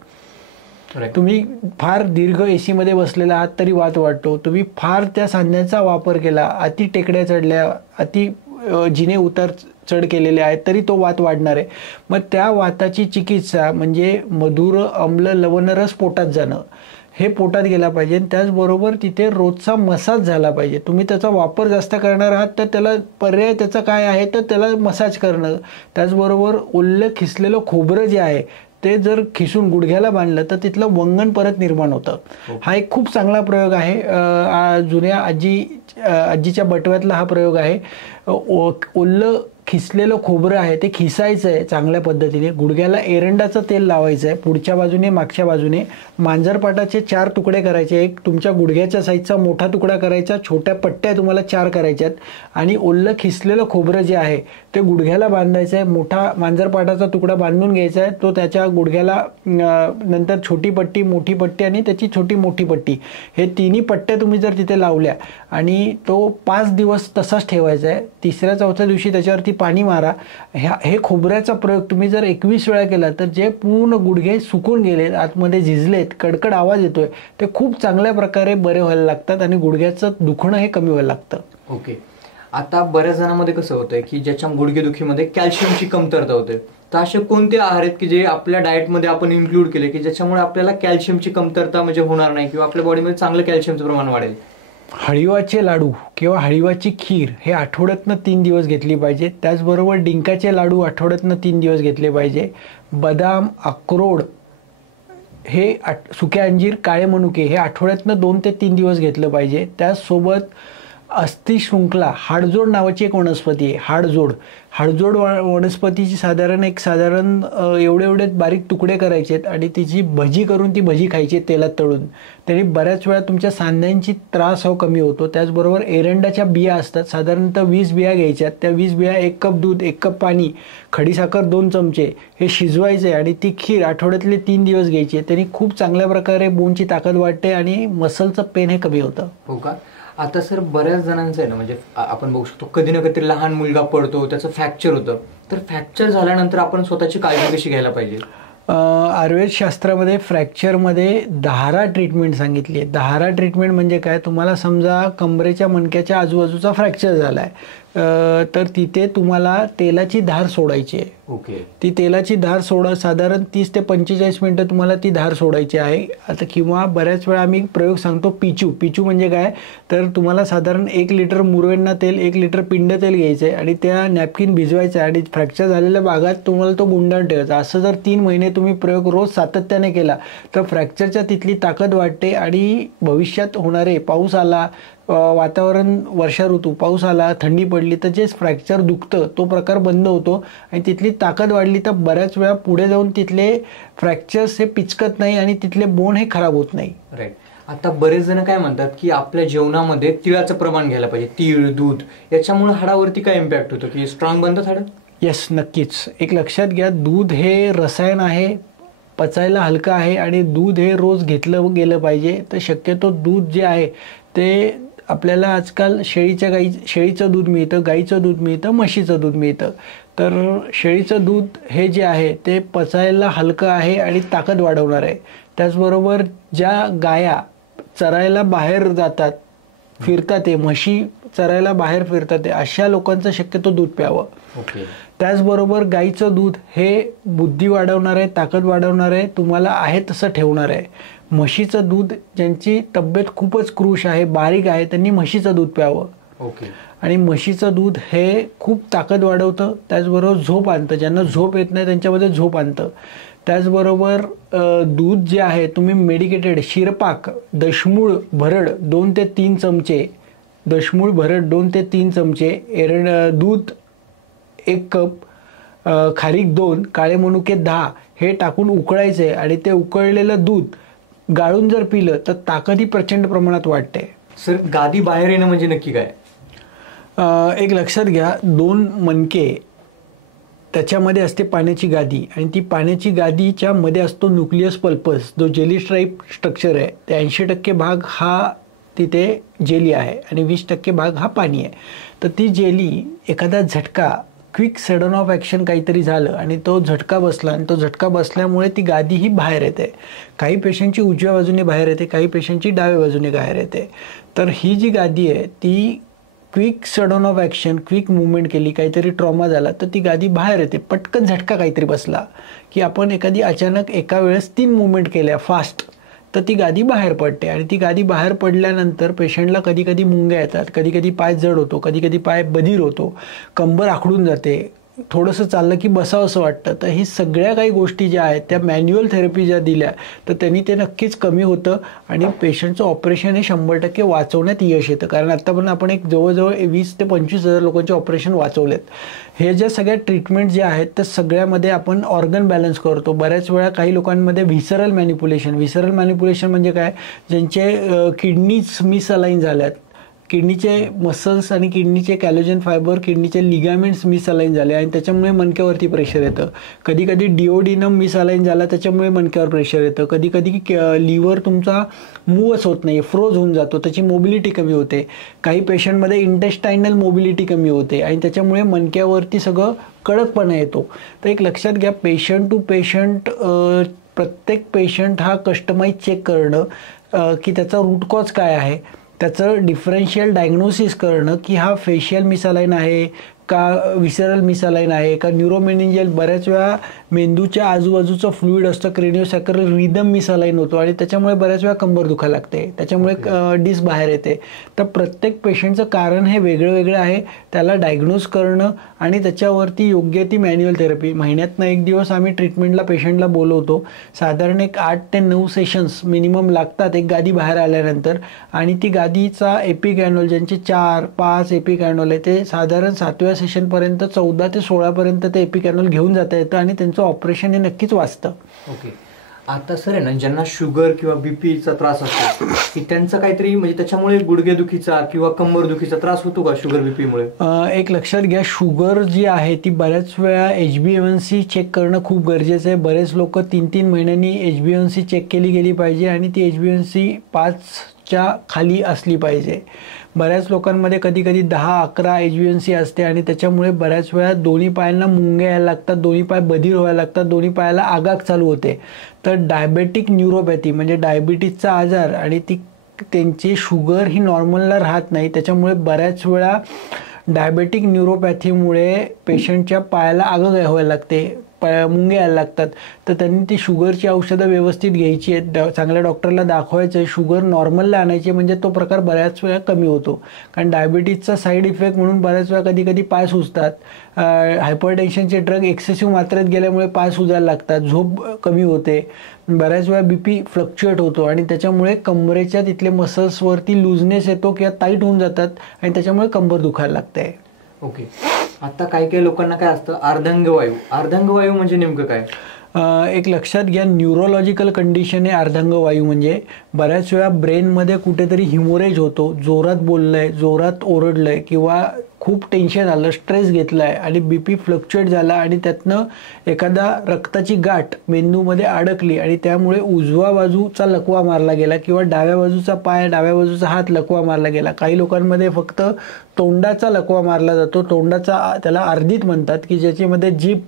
तुम्ही फार दीर्घ एसी मध्ये बसलेला आहात तरी वात वाढतो. तुम्ही फार त्या सांध्यांचा वापर केला, अति टेकड्या चढल्या, अति जिने उतार चढ केलेले आहेत तरी तो वात वाढणार आहे. मग त्या वाताची चिकित्सा म्हणजे मधुर अम्ल लवणरस पोटात जाणं, हे पोटात गेला पाहिजे. त्याचबरोबर तिथे रोजचा मसाज झाला पाहिजे. तुम्ही त्याचा वापर जास्त करणार आहात तर त्याला पर्याय त्याचा काय आहे तर त्याला मसाज करणं. त्याचबरोबर ओल्लं खिसलेलं खोबरं जे आहे ते जर खिसून गुडघ्याला बांधलं तर तिथलं वंगण परत निर्माण होतं. हा एक खूप चांगला प्रयोग आहे. जुन्या आजीच्या बटव्यातला हा प्रयोग आहे. ओल्लं खिसलेलं खोबरं आहे ते खिसायचं आहे चांगल्या पद्धतीने, गुडघ्याला एरंडाचं तेल लावायचं आहे, पुढच्या बाजूने मागच्या बाजूने मांजरपाटाचे 4 तुकडे करायचे, एक तुमच्या गुडघ्याच्या साईजचा मोठा तुकडा करायचा, छोट्या पट्ट्या तुम्हाला 4 करायच्यात आणि ओल्लं खिसलेलं खोबरं जे आहे ते गुडघ्याला बांधायचं आहे. मोठा मांजरपाटाचा तुकडा बांधून घ्यायचा आहे, तो त्याच्या गुडघ्याला नंतर छोटी पट्टी, मोठी पट्टी आणि त्याची छोटी मोठी पट्टी, हे तिन्ही पट्ट्या तुम्ही जर तिथे लावल्या आणि तो 5 दिवस तसाच ठेवायचा आहे. 3ऱ्या-4थ्या दिवशी त्याच्यावरती पाणी मारा. हे खोबऱ्याचा प्रयोग तुम्ही जर 21 वेळा केला तर जे पूर्ण गुडघे सुकून गेलेत, आतमध्ये झिजलेत, कडकड आवाज येतोय, ते खूप चांगल्या प्रकारे बरे व्हायला लागतात आणि गुडघ्याचं दुखणं हे कमी व्हायला लागतं. ओके. आता बऱ्याच जणांमध्ये कसं होतंय की ज्याच्या गुडघेदुखीमध्ये कॅल्शियमची कमतरता होते, तर असे कोणते आहार आहेत की जे आपल्या डाएटमध्ये आपण इन्क्लूड केले की ज्याच्यामुळे आपल्याला कॅल्शियमची कमतरता म्हणजे होणार नाही किंवा आपल्या बॉडीमध्ये चांगलं कॅल्शियमचं प्रमाण वाढेल? हळीवाचे लाडू किंवा हळीवाची खीर हे आठवड्यातनं 3 दिवस घेतली पाहिजे. त्याचबरोबर डिंकाचे लाडू आठवड्यातनं 3 दिवस घेतले पाहिजे. बदाम, अक्रोड हे सुके अंजीर, काळे मनुके हे आठवड्यातनं 2 ते 3 दिवस घेतलं पाहिजे. त्याचसोबत अस्थिशृंखला हाडजोड नावाची एक वनस्पती आहे. हाडजोड वनस्पतीची साधारण एवढे एवढे बारीक तुकडे करायचे आहेत आणि तिची भजी करून ती भजी खायची तेलात तळून. तरी बऱ्याच वेळा तुमच्या सांध्यांची त्रास कमी होतो. त्याचबरोबर एरंडाच्या बिया असतात, साधारणतः 20 बिया घ्यायच्यात. त्या 20 बिया 1 कप दूध, 1 कप पाणी, खडीसाखर 2 चमचे हे शिजवायचे आणि ती खीर आठवड्यातले 3 दिवस घ्यायची. त्यांनी खूप चांगल्या प्रकारे बोनची ताकद वाढते आणि मसलचं पेन हे कमी होतं. हो का? आता सर बऱ्याच जणांचं आहे ना, म्हणजे आपण बघू शकतो कधी ना कधी लहान मुलगा पडतो, त्याचं फ्रॅक्चर होतं. तर फ्रॅक्चर झाल्यानंतर आपण स्वतःची काळजी कशी घ्यायला पाहिजे? आयुर्वेद शास्त्रामध्ये फ्रॅक्चरमध्ये दहारा ट्रीटमेंट सांगितली आहे. दहारा ट्रीटमेंट म्हणजे काय? तुम्हाला समजा कमरेच्या मणक्याच्या आजूबाजूचा फ्रॅक्चर झाला आहे, तर तिथे तुम्हाला तेलाची धार सोडायची आहे. ओके. ती तेलाची धार साधारण 30 ते 45 मिनिटं तुम्हाला ती धार सोडायची आहे. आता किंवा बऱ्याच वेळा आम्ही प्रयोग सांगतो पिचू म्हणजे काय? तर तुम्हाला साधारण 1 लिटर मुरवेण्णा तेल, 1 लिटर पिंड तेल घ्यायचं आहे आणि त्या नॅपकिन भिजवायचं आणि फ्रॅक्चर झालेल्या भागात तुम्हाला तो गुंडाळून ठेवायचा. असं जर 3 महिने तुम्ही प्रयोग रोज सातत्याने केला तर फ्रॅक्चरच्या तिथली ताकद वाढते आणि भविष्यात होणारे पाऊस आला, वातावरण वर्षा ऋतू, पाऊस आला, थंडी पडली तर जे फ्रॅक्चर दुखतं तो प्रकार बंद होतो आणि तिथली ताकद वाढली तर बऱ्याच वेळा पुढे जाऊन तिथले फ्रॅक्चर्स हे पिचकत नाही आणि तिथले बोन हे खराब होत नाही. राईट. आता बरेच जण काय म्हणतात की आपल्या जेवणामध्ये तिळाचं प्रमाण घ्यायला पाहिजे, तीळ, दूध, याच्यामुळे हाडावरती काय इम्पॅक्ट होतो की स्ट्रॉंग बनतात हाडं? येस, नक्कीच. एक लक्षात घ्या, दूध हे रसायन आहे, पचायला हलकं आहे आणि दूध हे रोज घेतलं गेलं पाहिजे. तर शक्यतो दूध जे आहे ते आपल्याला आजकाल शेळीचं दूध मिळतं, गाईचं दूध मिळतं, म्हशीचं दूध मिळतं. तर शेळीचं दूध हे जे आहे ते पचायला हलकं आहे आणि ताकद वाढवणार आहे. त्याचबरोबर ज्या गाया चरायला बाहेर जातात, फिरतात, ते म्हशी चरायला बाहेर फिरतात, अशा लोकांचं शक्यतो दूध प्यावं. ओके. त्याचबरोबर गाईचं दूध हे बुद्धी वाढवणार आहे, ताकद वाढवणार आहे, तुम्हाला आहे तसं ठेवणार आहे. म्हशीचं दूध, ज्यांची तब्येत खूपच क्रूश आहे, बारीक आहे, त्यांनी म्हशीचं दूध प्यावं. ओके. आणि म्हशीचं दूध हे खूप ताकद वाढवतं, त्याचबरोबर झोप आणतं. ज्यांना झोप येत नाही त्यांच्यामध्ये झोप आणतं. त्याचबरोबर दूध जे आहे तुम्ही मेडिकेटेड शिरपाक, दशमूळ भरड 2 ते 3 चमचे, दशमूळ भरड 2 ते 3 चमचे, दूध 1 कप, खारीक 2, काळे मनुके 10 हे टाकून उकळायचे आणि ते उकळलेलं दूध गाळून जर पिलं तर ताकदही प्रचंड प्रमाणात वाढते. सर, गादी बाहेर येणं म्हणजे नक्की काय? एक लक्षात घ्या, 2 मणके, त्याच्यामध्ये असते पाण्याची गादी आणि ती पाण्याची गादीच्या मध्ये असतो न्यूक्लियस पल्पस, जो जेली स्ट्राईप स्ट्रक्चर आहे. ते 80% भाग हा तिथे जेली आहे आणि 20% भाग हा पाणी आहे. तर ती जेली एखादा झटका, क्विक सडन ऑफ ॲक्शन काहीतरी झालं आणि तो झटका बसला आणि तो झटका बसल्यामुळे ती गादी ही बाहेर येते. काही पेशंटची उजव्या बाजूने बाहेर येते, काही पेशंटची डाव्या बाजूने बाहेर येते. तर ही जी गादी आहे ती quick sudden of action, quick movement केली, काहीतरी ट्रॉमा झाला तर ती गादी बाहेर येते. पटकन झटका काहीतरी बसला की आपण एखादी अचानक एका वेळेस 3 मुवमेंट केल्या फास्ट, तर ती गादी बाहेर पडते. आणि ती गादी बाहेर पडल्यानंतर पेशंटला कधी कधी मुंग्या येतात, कधी कधी पाय जड होतो, कधी कधी पाय बधीर होतो, कंबर आखडून जाते, थोडंसं चाललं की बसावं असं वाटतं. तर ही सगळ्या काही गोष्टी ज्या आहेत त्या मॅन्युअल थेरपी ज्या दिल्या तर त्यांनी ते नक्कीच कमी होतं आणि पेशंटचं ऑपरेशन हे 100% वाचवण्यात यश येतं. कारण आत्तापर्यंत आपण एक जवळजवळ 20 ते 25 हजार लोकांचे ऑपरेशन वाचवलेत. हे ज्या सगळ्या ट्रीटमेंट ज्या आहेत त्या सगळ्यामध्ये आपण ऑर्गन बॅलन्स करतो. बऱ्याच वेळा काही लोकांमध्ये व्हिसरल मॅनिप्युलेशन म्हणजे काय? ज्यांचे किडनीज मिसअलाइन झाल्यात, किडनीचे मसल्स आणि किडनीचे कॅलोजन फायबर, किडनीचे लिगामेंट्स मिसअलाइन झाले आणि त्याच्यामुळे मणक्यावरती प्रेशर येतं. कधी कधी डिओडिनम मिसअलाइन झाला त्याच्यामुळे मणक्यावर प्रेशर येतं. कधी कधी लिव्हर तुमचा मूवच होत नाही, फ्रोज होऊन जातो, त्याची मोबिलिटी कमी होते. काही पेशंटमध्ये इंटेस्टायनल मोबिलिटी कमी होते आणि त्याच्यामुळे मणक्यावरती सगळं कडकपणा येतो. तर एक लक्षात घ्या, पेशंट टू पेशंट, प्रत्येक पेशंट हा कस्टमाइज चेक करणं की त्याचा रूट कॉज काय आहे, त्याचं डिफरन्शियल डायग्नोसिस करणं की हा फेशियल मिसअलाइन आहे, का विसरल मिसलाईन आहे का न्यूरोमेनिंजियल, बऱ्याच वेळा मेंदूच्या आजूबाजूचं फ्लुइड असतं क्रेनियोसॅक्रल रिदम मिसलाईन होतो आणि त्याच्यामुळे बऱ्याच वेळा कंबर दुखायला लागते, त्याच्यामुळे डिस्क बाहेर येते. तर प्रत्येक पेशंटचं कारण हे वेगळं वेगळं आहे. त्याला डायग्नोज करणं आणि त्याच्यावरती योग्य ती मॅन्युअल थेरपी. महिन्यातनं एक दिवस आम्ही ट्रीटमेंटला पेशंटला बोलवतो. साधारण एक 8 ते 9 सेशन्स मिनिमम लागतात एक गादी बाहेर आल्यानंतर. आणि ती गादीचा एपिक ॲन्युअल, ज्यांचे 4-5 एपिक ॲन्युअल आहे, ते साधारण 7व्या सेशनपर्यंत 14 ते 16पर्यंत ते एपिक ॲन्युअल घेऊन जाता येतं आणि त्यांचं ऑपरेशन हे नक्कीच वाचतं. ओके. आता सर आहे ना, ज्यांना शुगर किंवा बीपीचा त्रास असतो की त्यांचं काहीतरी म्हणजे त्याच्यामुळे गुडघेदुखीचा किंवा कंबरदुखीचा त्रास होतो का शुगर बीपीमुळे? एक लक्षात घ्या, शुगर जी आहे ती बऱ्याच वेळा HbA1c चेक करणं खूप गरजेचं आहे. बरेच लोक 3-3 महिन्यांनी HbA1c चेक केली गेली पाहिजे आणि ती HbA1c 5च्या खाली असली पाहिजे. बऱ्याच लोकांमध्ये कधी कधी 10-11 HbA1c असते आणि त्याच्यामुळे बऱ्याच वेळा दोन्ही पायांना मुंग्या यायला लागतात, दोन्ही पाय बधीर व्हायला लागतात, दोन्ही पायाला आगाग चालू होते. तर डायबेटिक न्यूरोपॅथी म्हणजे डायबिटीजचा आजार आणि त्यांची शुगर ही नॉर्मलला राहत नाही, त्याच्यामुळे बऱ्याच वेळा डायबेटिक न्यूरोपॅथीमुळे पेशंटच्या पायाला आगाग व्हायला लागते, मुंगे यायला लागतात. तर त्यांनी ती शुगरची औषधं व्यवस्थित घ्यायची आहेत, चांगल्या डॉक्टरला दाखवायचं आहे, शुगर नॉर्मलला आणायची, म्हणजे तो प्रकार बऱ्याच वेळा कमी होतो. कारण डायबिटीजचा साईड इफेक्ट म्हणून बऱ्याच वेळा कधी कधी पाय सुजतात, हायपरटेन्शनचे ड्रग एक्सेसिव्ह मात्रेत गेल्यामुळे पाय सुजायला लागतात, झोप कमी होते, बऱ्याच वेळा बीपी फ्लक्च्युएट होतो आणि त्याच्यामुळे कमरेच्या तिथले मसल्सवरती लूजनेस येतो किंवा टाईट होऊन जातात आणि त्याच्यामुळे कंबर दुखायला लागते. ओके. आता काही लोकांना काय असतं अर्धांगवायू म्हणजे नेमकं काय? एक लक्षात घ्या, न्यूरोलॉजिकल कंडिशन आहे अर्धांगवायू म्हणजे. बऱ्याच वेळा ब्रेनमध्ये कुठेतरी हिमोरेज होतो, जोरात बोललंय, जोरात ओरडलंय किंवा खूप टेन्शन आलं, स्ट्रेस घेतलाय आणि बीपी फ्लक्च्युएट झाला आणि त्यातनं एखादा रक्ताची गाठ मेंदूमध्ये अडकली आणि त्यामुळे उजवा बाजूचा लकवा मारला गेला किंवा डाव्या बाजूचा पाय, डाव्या बाजूचा हात लकवा मारला गेला. काही लोकांमध्ये फक्त तोंडाचा लकवा मारला जातो, तोंडाचा, त्याला अर्धित म्हणतात, की ज्याच्यामध्ये जीभ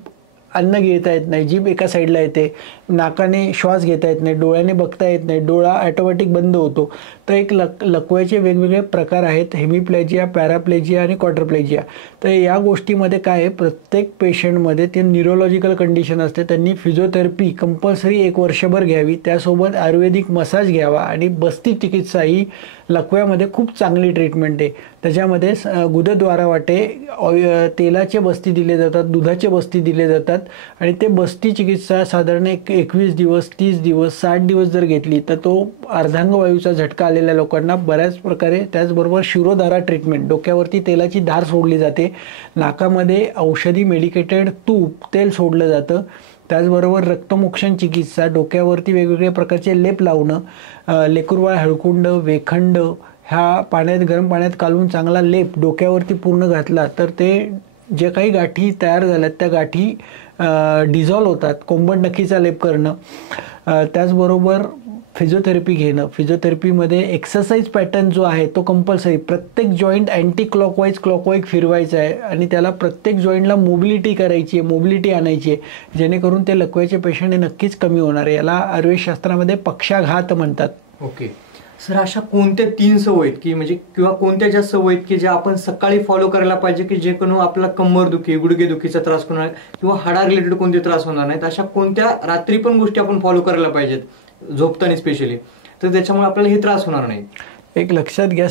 अन्न घेता येत नाही, जीभ एका साईडला येते, नाकाने श्वास घेता येत नाही, डोळ्याने बघता येत नाही, डोळा ऑटोमॅटिक बंद होतो. तर एक लकव्याचे वेगवेगळे प्रकार आहेत, हेमिप्लेजिया, पॅराप्लेजिया आणि क्वाड्रप्लेजिया. तर या गोष्टीमध्ये काय आहे, प्रत्येक पेशंटमध्ये ते न्यूरोलॉजिकल कंडिशन असते, त्यांनी फिजिओथेरपी कंपल्सरी 1 वर्षभर घ्यावी, त्यासोबत आयुर्वेदिक मसाज घ्यावा आणि बस्ती चिकित्सा ही लकव्यामध्ये खूप चांगली ट्रीटमेंट आहे. त्याच्यामध्ये गुदद्वारा वाटे तेलाचे बस्ती दिले जातात, दुधाचे बस्ती दिले जातात आणि ते बस्ती चिकित्सा साधारण 21 दिवस, 30 दिवस, 60 दिवस जर घेतली तर तो अर्धांगवायूचा झटका आलेल्या लोकांना बऱ्याच प्रकारे. त्याचबरोबर शिरोधारा ट्रीटमेंट, डोक्यावरती तेलाची धार सोडली जाते, नाकामध्ये औषधी मेडिकेटेड तूप तेल सोडलं जातं. त्याचबरोबर रक्तमोक्षण चिकित्सा, डोक्यावरती वेगवेगळ्या प्रकारचे लेप लावणं, लेकुरवाळ, हळकुंड, वेखंड ह्या पाण्यात, गरम पाण्यात कालवून चांगला लेप डोक्यावरती पूर्ण घातला तर ते जे काही गाठी तयार झाल्यात त्या गाठी डिझॉल्व होतात. कोंबड नखीचा लेप करणं, त्याचबरोबर फिजिओथेरपी घेणं. फिजिओथेरपीमध्ये एक्सरसाइज पॅटर्न जो आहे तो कंपल्सरी, प्रत्येक जॉईंट अँटी क्लॉकवाईज फिरवायचा आहे आणि त्याला प्रत्येक जॉईंटला मोबिलिटी करायची आहे, मोबिलिटी आणायची आहे, जेणेकरून ते लकव्याचे पेशंट हे नक्कीच कमी होणार आहे. याला आयुर्वेदशास्त्रामध्ये पक्षाघात म्हणतात. ओके. सर, अशा कोणत्या 3 सवयी आहेत की म्हणजे किंवा कोणत्या ज्या सवयी आहेत की ज्या आपण सकाळी फॉलो करायला पाहिजे की जे कोण आपला कंबरदुखी, गुडघेदुखीचा त्रास होणार किंवा हाडा रिलेटेड कोणते त्रास होणार नाहीत, अशा कोणत्या रात्री पण गोष्टी आपण फॉलो करायला पाहिजेत झोपताना स्पेशली, तर त्याच्यामुळे आपल्याला हे त्रास होणार नाही? एक लक्षात घ्या,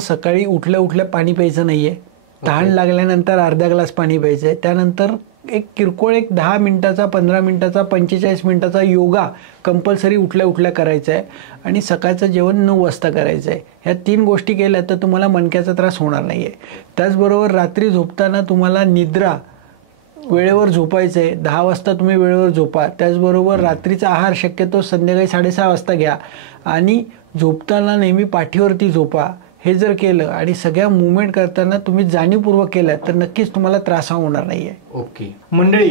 सकाळी उठल्या पाणी प्यायचं नाहीये, तहान लागल्यानंतर अर्धा ग्लास पाणी प्यायचंय, त्यानंतर एक किरकोळ 10 मिनिटाचा, 15 मिनिटाचा, 45 मिनिटाचा योगा कंपल्सरी उठल्या करायचा आहे आणि सकाळचं जेवण 9 वाजता करायचं आहे. ह्या 3 गोष्टी केल्या तर तुम्हाला मणक्याचा त्रास होणार नाही आहे. त्याचबरोबर रात्री झोपताना तुम्हाला निद्रा वेळेवर झोपायचं आहे, 10 वाजता तुम्ही वेळेवर झोपा. त्याचबरोबर रात्रीचा आहार शक्यतो संध्याकाळी 6:30 वाजता घ्या आणि झोपताना नेहमी पाठीवरती झोपा. हे जर केलं आणि सगळ्या मुवमेंट करताना तुम्ही जाणीवपूर्वक केलं तर नक्कीच तुम्हाला त्रास होणार नाहीये. ओके मंडळी,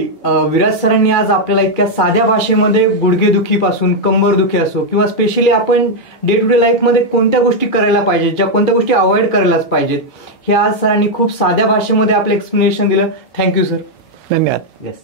विराज सरांनी आज आपल्याला इतक्या साध्या भाषेमध्ये गुडघेदुखीपासून कंबरदुखी असो किंवा स्पेशली आपण डे टू डे लाईफमध्ये कोणत्या गोष्टी करायला पाहिजेत, ज्या कोणत्या गोष्टी अवॉइड करायलाच पाहिजेत, हे आज सरांनी खूप साध्या भाषेमध्ये आपलं एक्सप्लेनेशन दिलं. Thank you sir. धन्यवाद. येस.